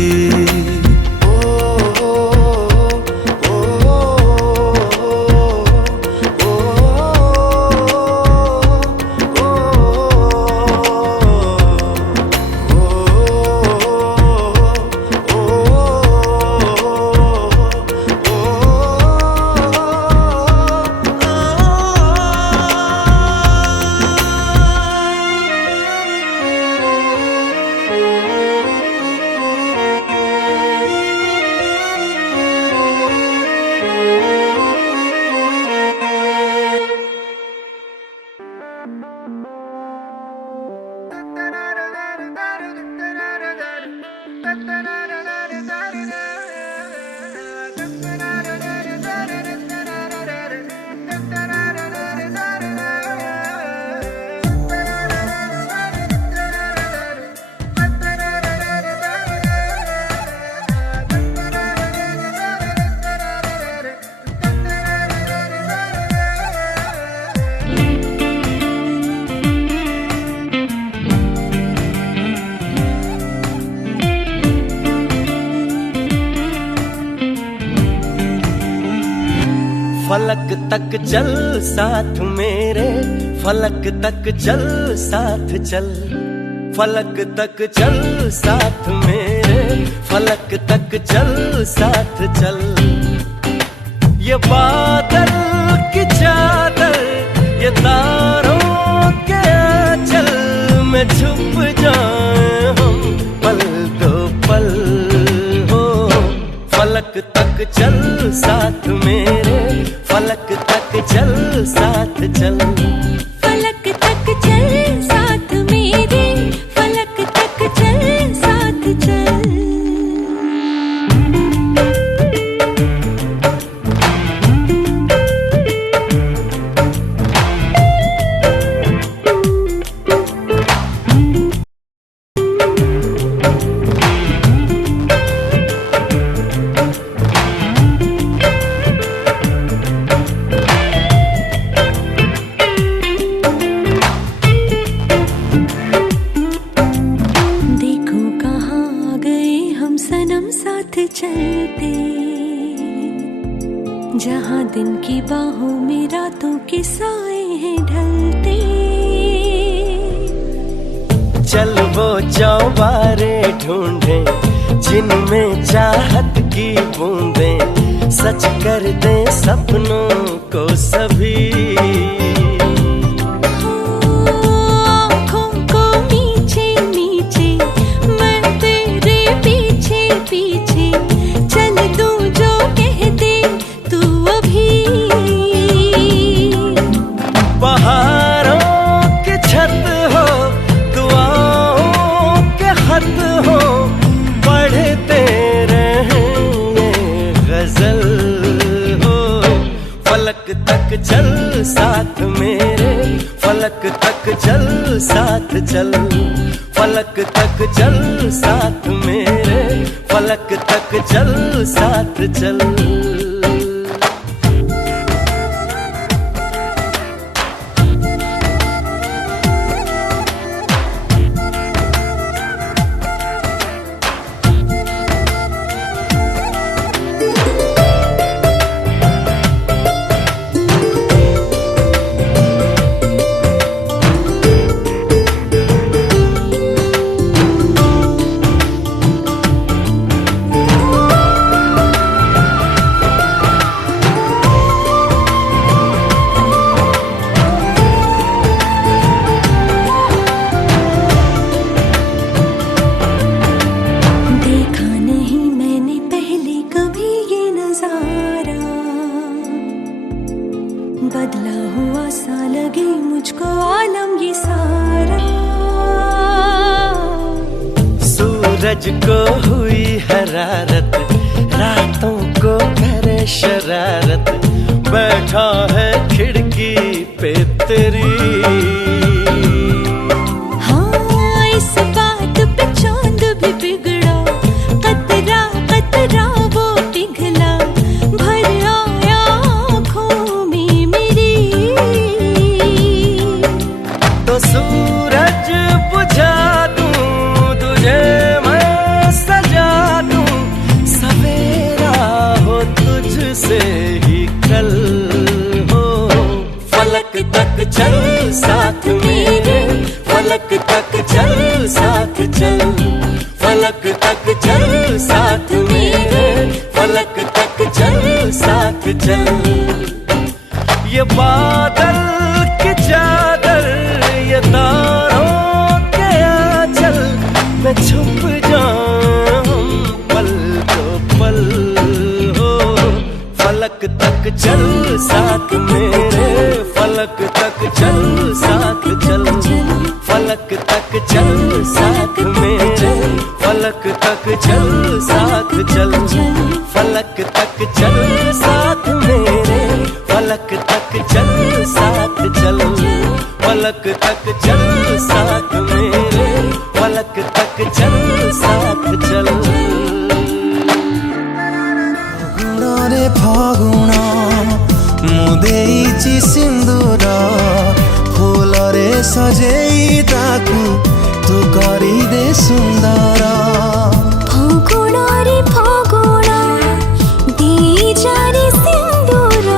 फलक तक चल साथ मेरे, फलक तक चल साथ चल, फलक तक चल साथ मेरे, फलक तक चल साथ चल। ये बादल की चादर, ये तारों के आंचल में छुप जाए हम पल दो पल हो। फलक तक चल साथ मेरे, फलक तक चल साथ चल, फलक तक चल साथ मेरे, फलक तक चल साथ चल। चलते जहाँ दिन की बाहों में रातों के साए हैं ढलते। चल वो चौबारे ढूंढे जिनमें चाहत की बूंदें सच कर दे सपनों को सभी। फलक तक चल साथ मेरे, फलक तक चल साथ चल, फलक तक चल साथ मेरे, फलक तक चल साथ चल। बदला हुआ सा लगे मुझको आलम ये सारा। सूरज को हुई हरारत, रातों को करे शरारत, बैठा है खिड़की पे तेरी। हाँ इस बात पे चांद भी बिगड़ा, कतरा कतरा वो पिघला, भर आया आँखों में मेरी। तो सूरज बुझा दूं तुझे मैं सजा दूं, सवेरा हो तुझसे ही कल हो। फलक तक चल साथ मेरे, फलक तक चल साथ चल, फलक तक चल साथ मेरे, फलक तक चल साथ चल। ये बादल की चादर, ये तारों के आंचल में छुप जाऊं पल दो पल हो। फलक तक चल साथ मेरे, फलक तक चल साथ चल, फलक तक चल साथ मेरे, फलक तक चल साथ चल, फलक तक चल साथ मेरे, फलक तक चल साथ चल, फलक तक चल साथ मेरे, फलक तक चल साथ चल। रे फागुण ମୁଁ ଦେଇଛି ସିନ୍ଦୁର, ଫୁଲରେ ସଜେଇ ତାକୁ ତୁ କରିଦେ ସୁନ୍ଦର। ଫଗୁଣରେ ଫଗୁଣ ଦେଇଯାରେ ସିନ୍ଦୁର,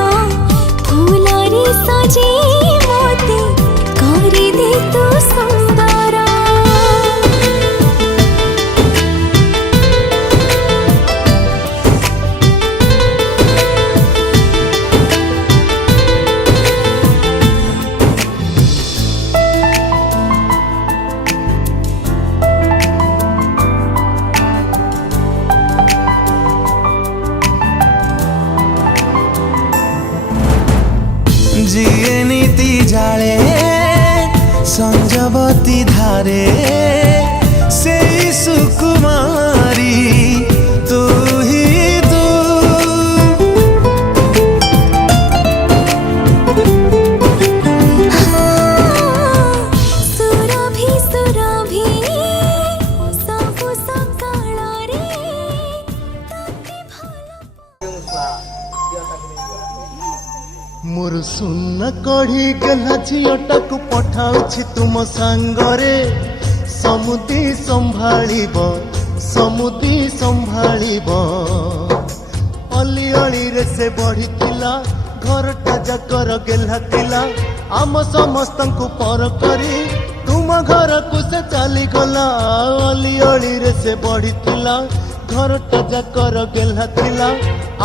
नदी धारे से सुकुमारी तू ही तू। सुरभि सुरभि सब सकाळ रे ताके मोर सुन कढ़ी गला झीलटाକୁ पठाउछि तुम सांगरे समुदी संभाळिब समुदी संभाळिब। अली अली रे से बढ़िथिला घरटा जाकर गेला थिला आम समस्तंकु पर करी तुम घर को से चली गला। अली अली रे से बढ़िथिला घरटा जाकर गेला थिला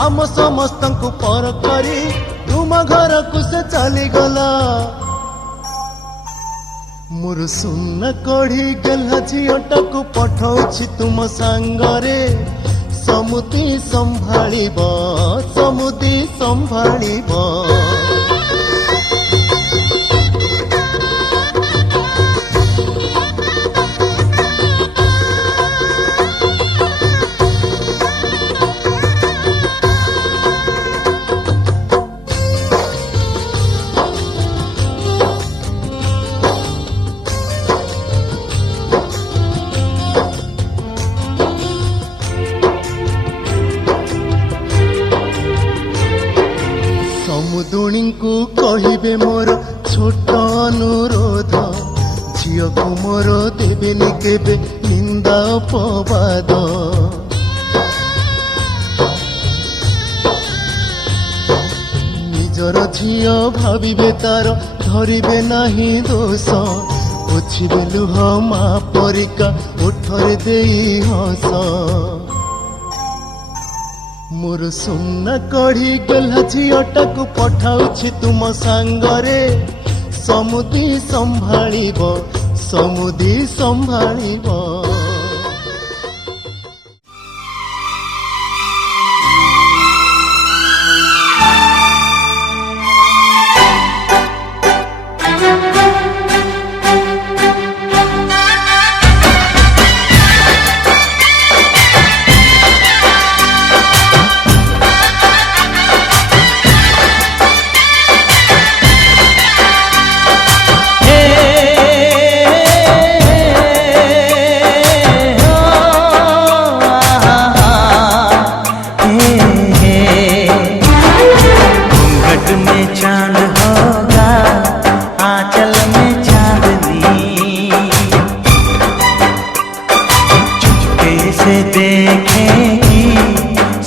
आम समस्तंकु पर करी तुम घर को से चली गला। मोर सुन कढ़ी गला झीलटाକୁ पठाउछि तुम सांगरे समुदी संभाळिब समुदी संभाळिब। समुदुणी को कहिबे मोर छोट अनुरोध झियो को मोर देबेनि केबे निंदा अपवाद। निजर झियो भाबिबे तार धरिबे नाही दोष पोछिबे लुह मा परिका ओठरे देई हस। मोर सुन कढ़ी गला झीलटाକୁ पठाउछि तुम सांगरे समुदी संभाळिब समुदी संभाळिब।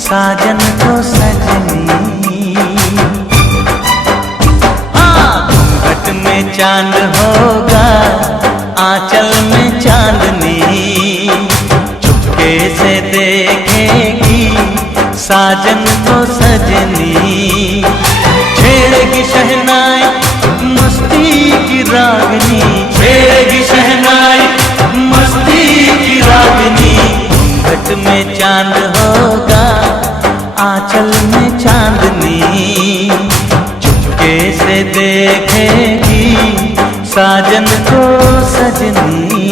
साजन को सजनी घूंघट में चांद होगा आंचल में चांदनी चुपके से देखेगी साजन को सजनी। छेड़ेगी शहनाई मस्ती की रागनी छेड़ेगी शहनाई मस्ती की रागनी। घूंघट में चांद होगा आंचल में चांदनी चुपके से देखेगी साजन को सजनी।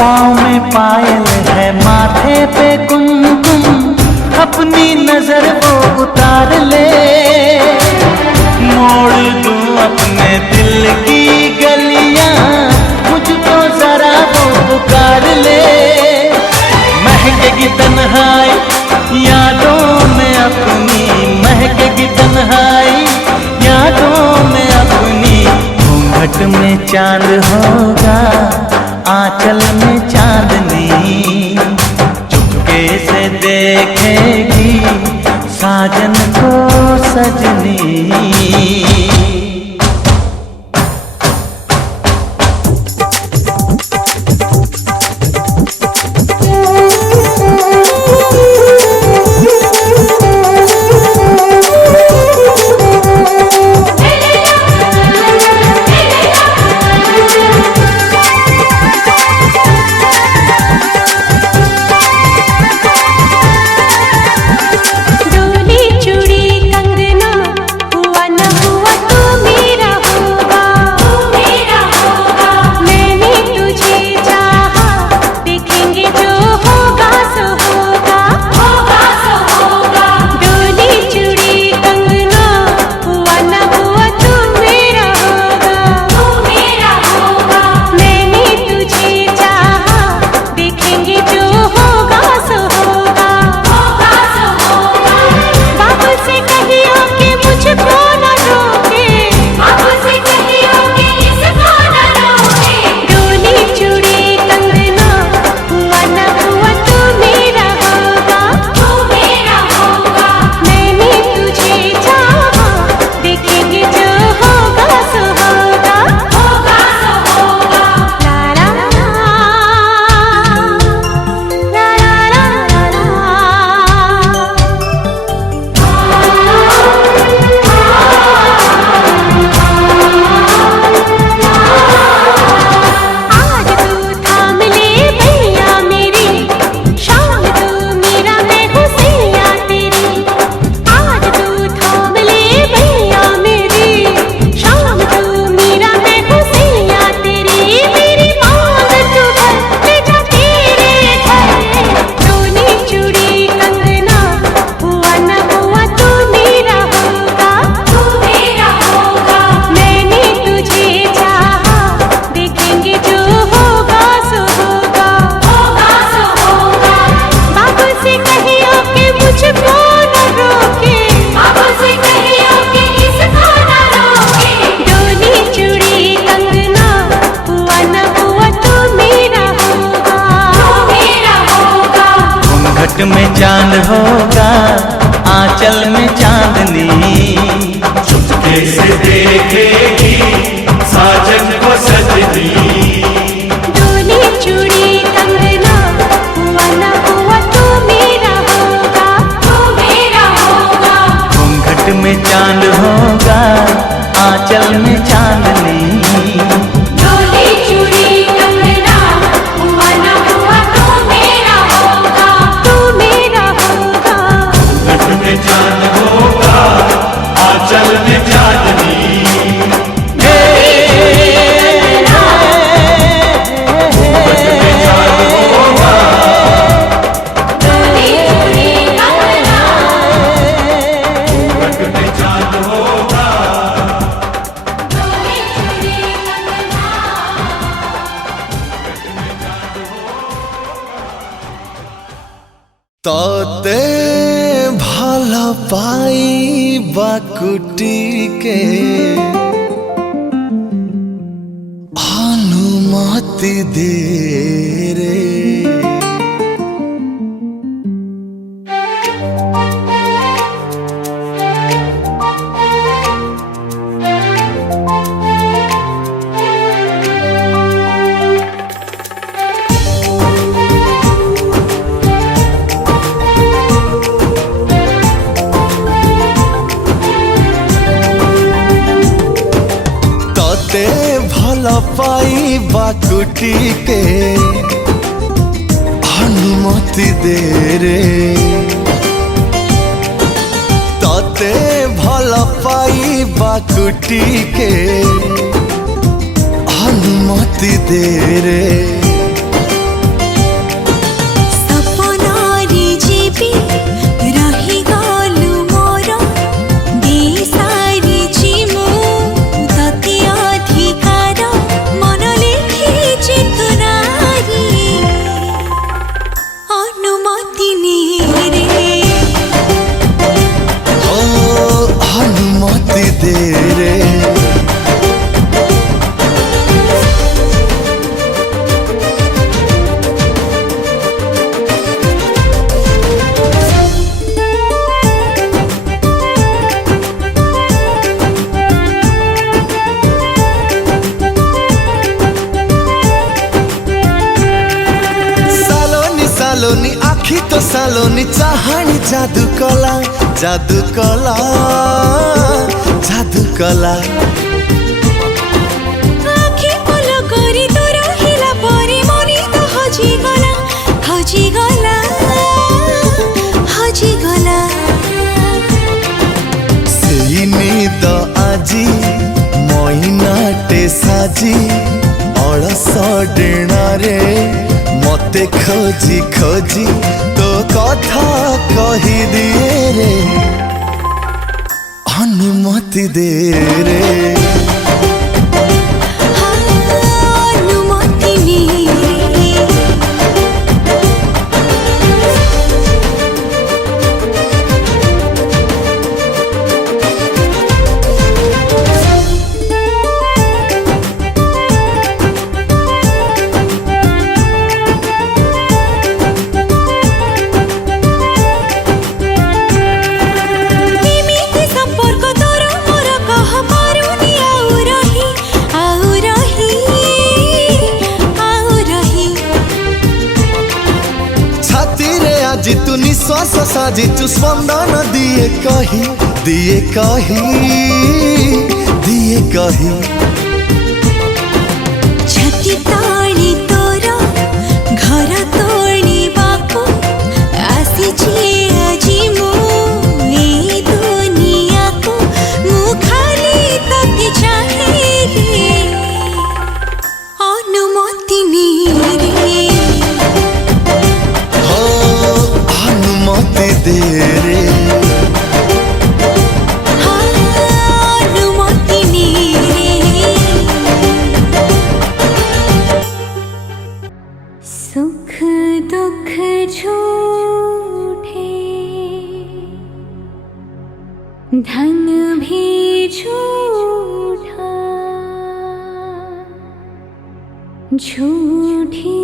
पाँव में पायल है माथे पे कुमकुम अपनी नजर वो उतार ले। मोड़ दूं अपने दिल की गलियां मुझको जरा वो पुकार ले। महकेगी तन्हाई यादों में अपनी महकेगी तन्हाई यादों में अपनी। घूंघट में चांद होगा आंचल में चांदनी चुपके से देखेगी साजन को सजनी। में चांद होगा, आंचल में चांदनी। डोली चूड़ी कंगना हुआ न हुआ तो मेरा होगा, तू मेरा होगा। घट में चांद होगा, आंचल में चांदनी। तोते भला पाई बाकुटी के अनुमति दे रे। तोते भला पाई बाकुटी के अनुमति दे रे। तोते भला पाई बाकुटी के अनुमति दे रे। सपनारी जीवी रही गलु मोर, देसारी जीमु तते अधिकार, मन लिखिछि तुनारी अनुमति ने रे। ओ अनुमति दे रे। सालोनी सालोनी आखी तो सालोनी चाहनी जादू कला, जादू कला, जादू कला। आखि पल करी तो रहिला परे मनी तो हजी गला, हजी गला, हजी गला। सेई निद आजी महीनाटे साजी अलस डेणारे मते खोजी खोजी तो कथा कही दिए रे। अनुमति दे रे। अनुमति ने रे। আজি তু নিশ্বাস সাজিছু স্পন্দন দিয়ে কহি, দিয়ে কহি, দিয়ে কহি। छाती ताली तोर घर तोड़िबाको आसीछि आजी मु ए दुनिया को, मु खाली तते चाहे रे अनुमति ने रे। हो अनुमति दे रे। अनुमति ने रे। सुख दुख झूठे, धन भी झूठा, झूठी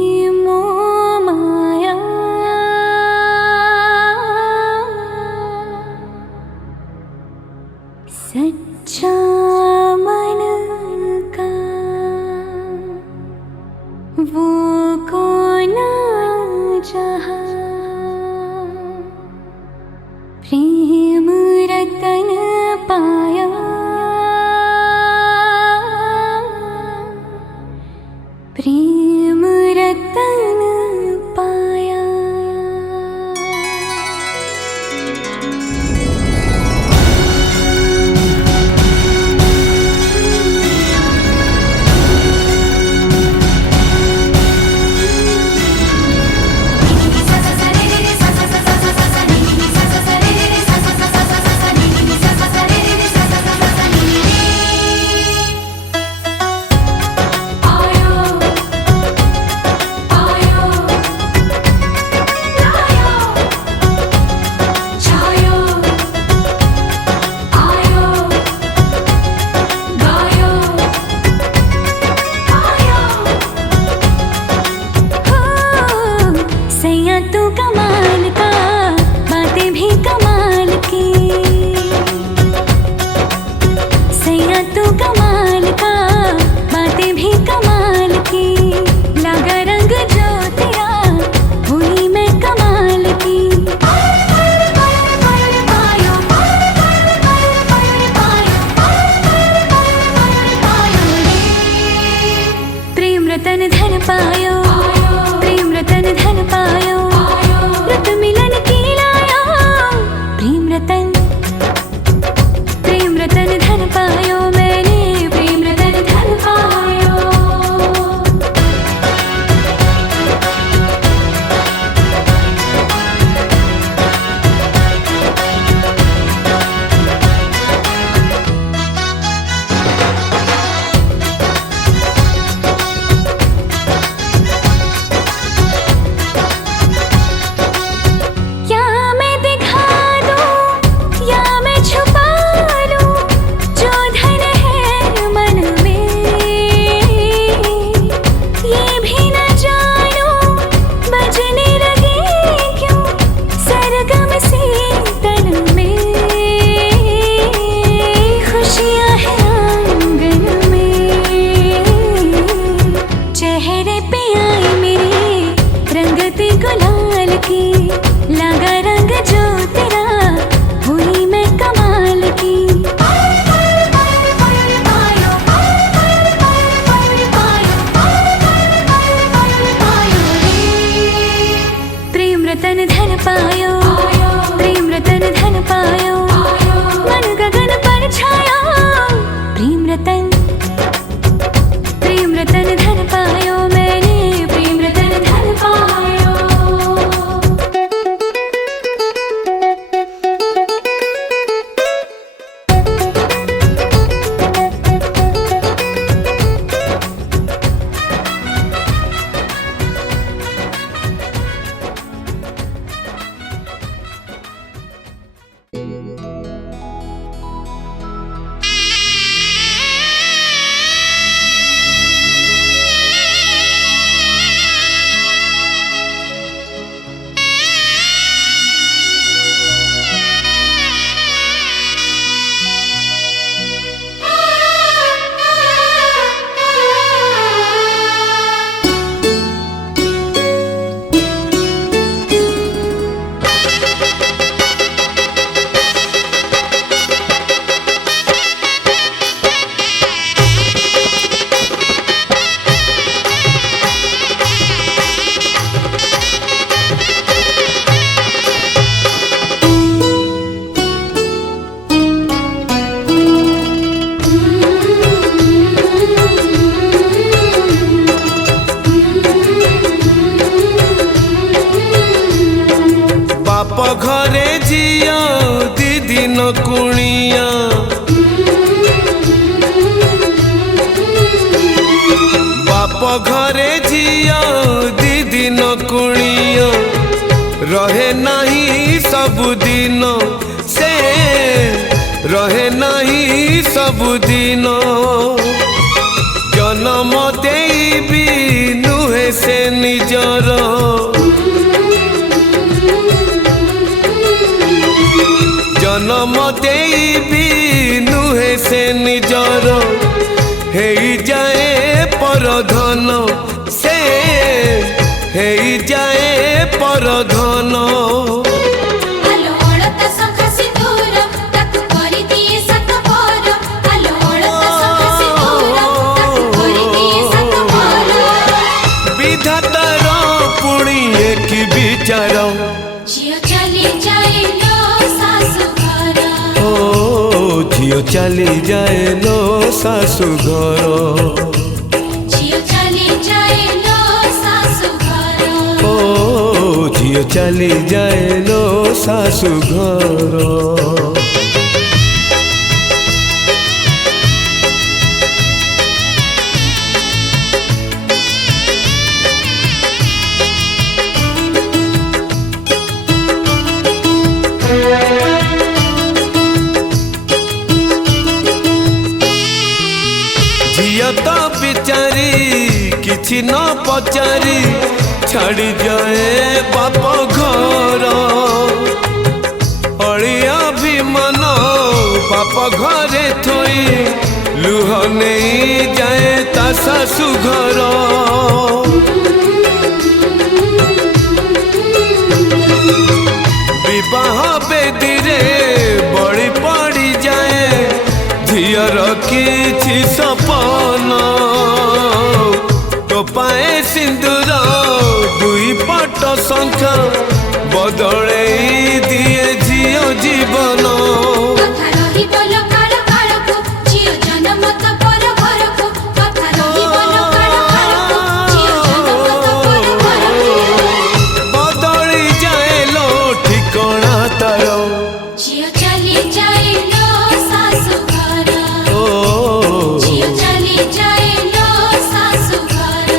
मोह माया, सच्चा मन का वो कौन जहाँ, प्रेम रतन झिया दी दिन कुणिया बाप घरे झिया दी दिन कुणिया रहे नहीं सबुदिन से रहे नहीं सबुदिन जन्म देवी नुहे से निजर जन्म देवी नुहे से निजर हे जाए परधन से हे जाए परधन विधातार पुणी एक विचार झियो चली जाए लो सासु घर ओ झियो चली जाए लो सासु घर झियो चली जाए लो सासु घर ओ झियो चली जाए लो सासु घर झिया तो बिचारी किछि न पचारी छाड़ी जाए बाप घर अड़िया भी मन बाप घरे थोई लुह नहीं जाए ता सासु घर विवाह बेदीरे बड़ी पड़ी जाए झियर किछि सपन टोपाए सिंदूर दुई पट शंख बदले दिए झियो जीवन कथा रही बोलो काल काल को झियो जन्म तो पर घर को कथा रही बोलो काल काल को झियो जन्म तो पर घर को बदली जाए लो ठिकाना तार झियो चली जाए लो सासु घर ओ झियो चली जाए लो सासु घर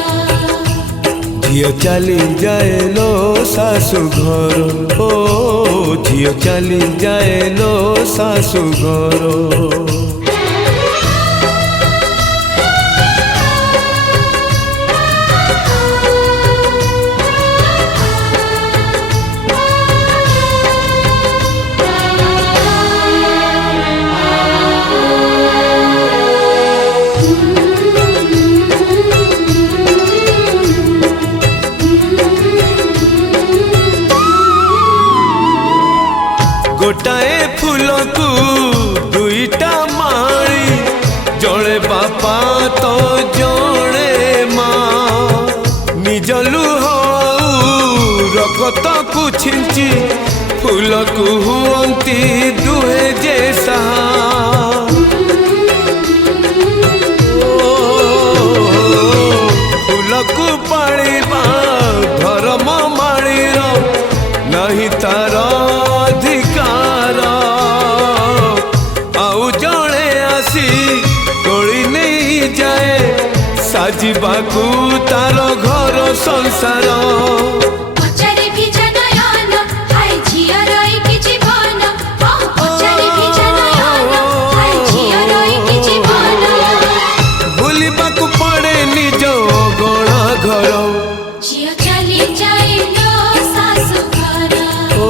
झियो चली जाए लो सासु घर ओ झियो चली जाए लो सासु घर गोटाए फूल को दुईटा माड़ी जड़े बापा तो जड़े माँ निज लुह रकत को छिंची फूल को हुअंती दुहे जैसा फूल को पाड़ीबा धर्म माड़ीर नहीं तार अधिकार आउ जड़े आसी तोड़ी नहीं जाए साजिबाकू तार घर संसार पचारे भी जनयन हाय झियो रही कि जीवन पचारे भी जनयन हाय झियो रही कि जीवन भूलिबाकू पड़े निज गणा घर झियो चली जाए लो सासु घर ओ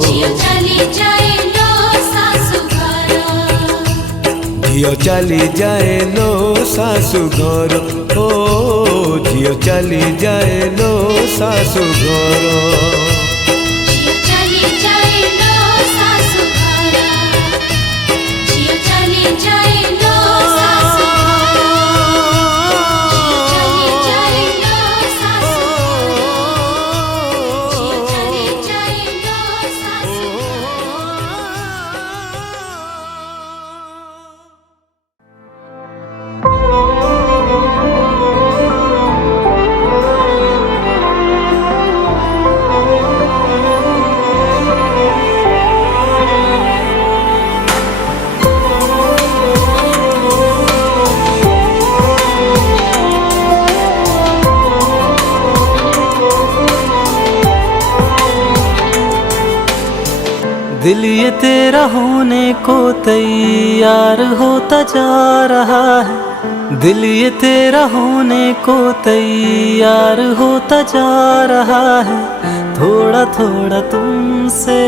झियो चली जाए लो सासु घर झियो चली जाए लो सासु घर ओ झियो चली जाए लो सासु घर झियो चली जाए लो सासु घर झियो चली जाए लो सासु झियो चली जाए लो सासु झियो चली जाए लो सासु दिल ये तेरा होने को तैयार होता जा रहा है, दिल ये तेरा होने को तैयार होता जा रहा है। थोड़ा थोड़ा तुमसे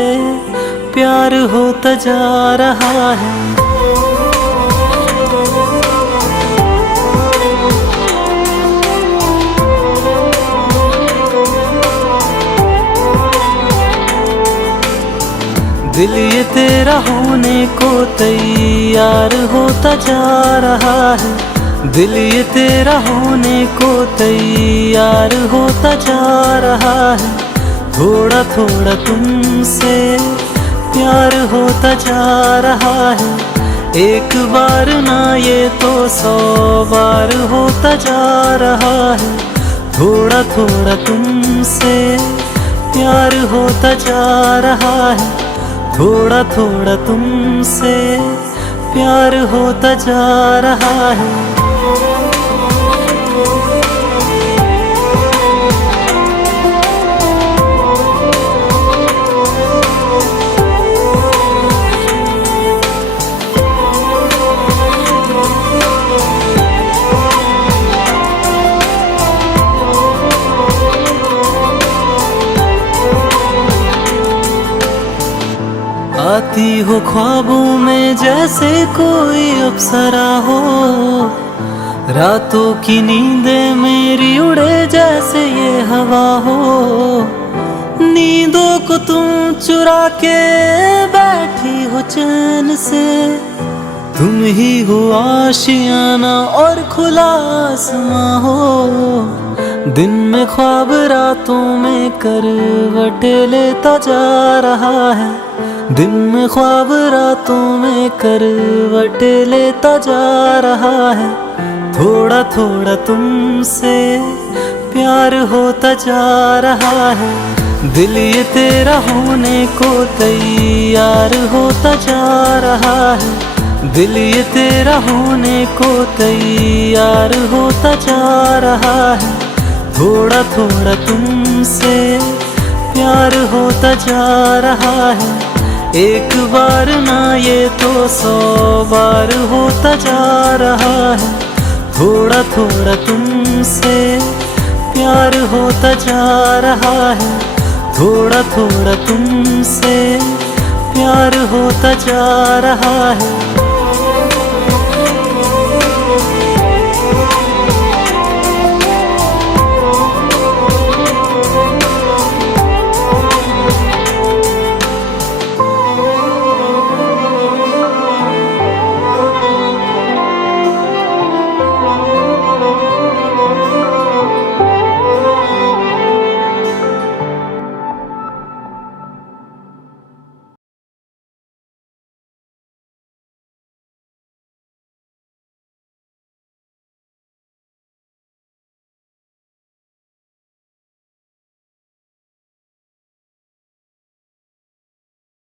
प्यार होता जा रहा है। दिल ये तेरा होने को तैयार होता जा रहा है, दिल ये तेरा होने को तैयार होता जा रहा है। थोड़ा थोड़ा तुमसे प्यार होता जा रहा है। एक बार ना ये तो 100 बार होता जा रहा है। थोड़ा थोड़ा तुमसे प्यार होता जा रहा है। थोड़ा थोड़ा तुमसे प्यार होता जा रहा है। आती हो ख्वाबों में जैसे कोई अप्सरा हो, रातों की नींदें मेरी उड़े जैसे ये हवा हो। नींदों को तुम चुरा के बैठी हो चैन से, तुम ही हो आशियाना और खुला आसमां हो। दिन में ख्वाब रातों में करवट लेता जा रहा है, दिन में ख्वाब रातों में करवट लेता जा रहा है। थोड़ा थोड़ा तुमसे प्यार होता जा रहा है। दिल ये तेरा होने को तैयार होता जा रहा है, दिल ये तेरा होने को तैयार होता जा रहा है। थोड़ा थोड़ा तुमसे प्यार होता जा रहा है। एक बार ना ये तो 100 बार होता जा रहा है। थोड़ा थोड़ा तुमसे प्यार होता जा रहा है। थोड़ा थोड़ा तुमसे प्यार होता जा रहा है।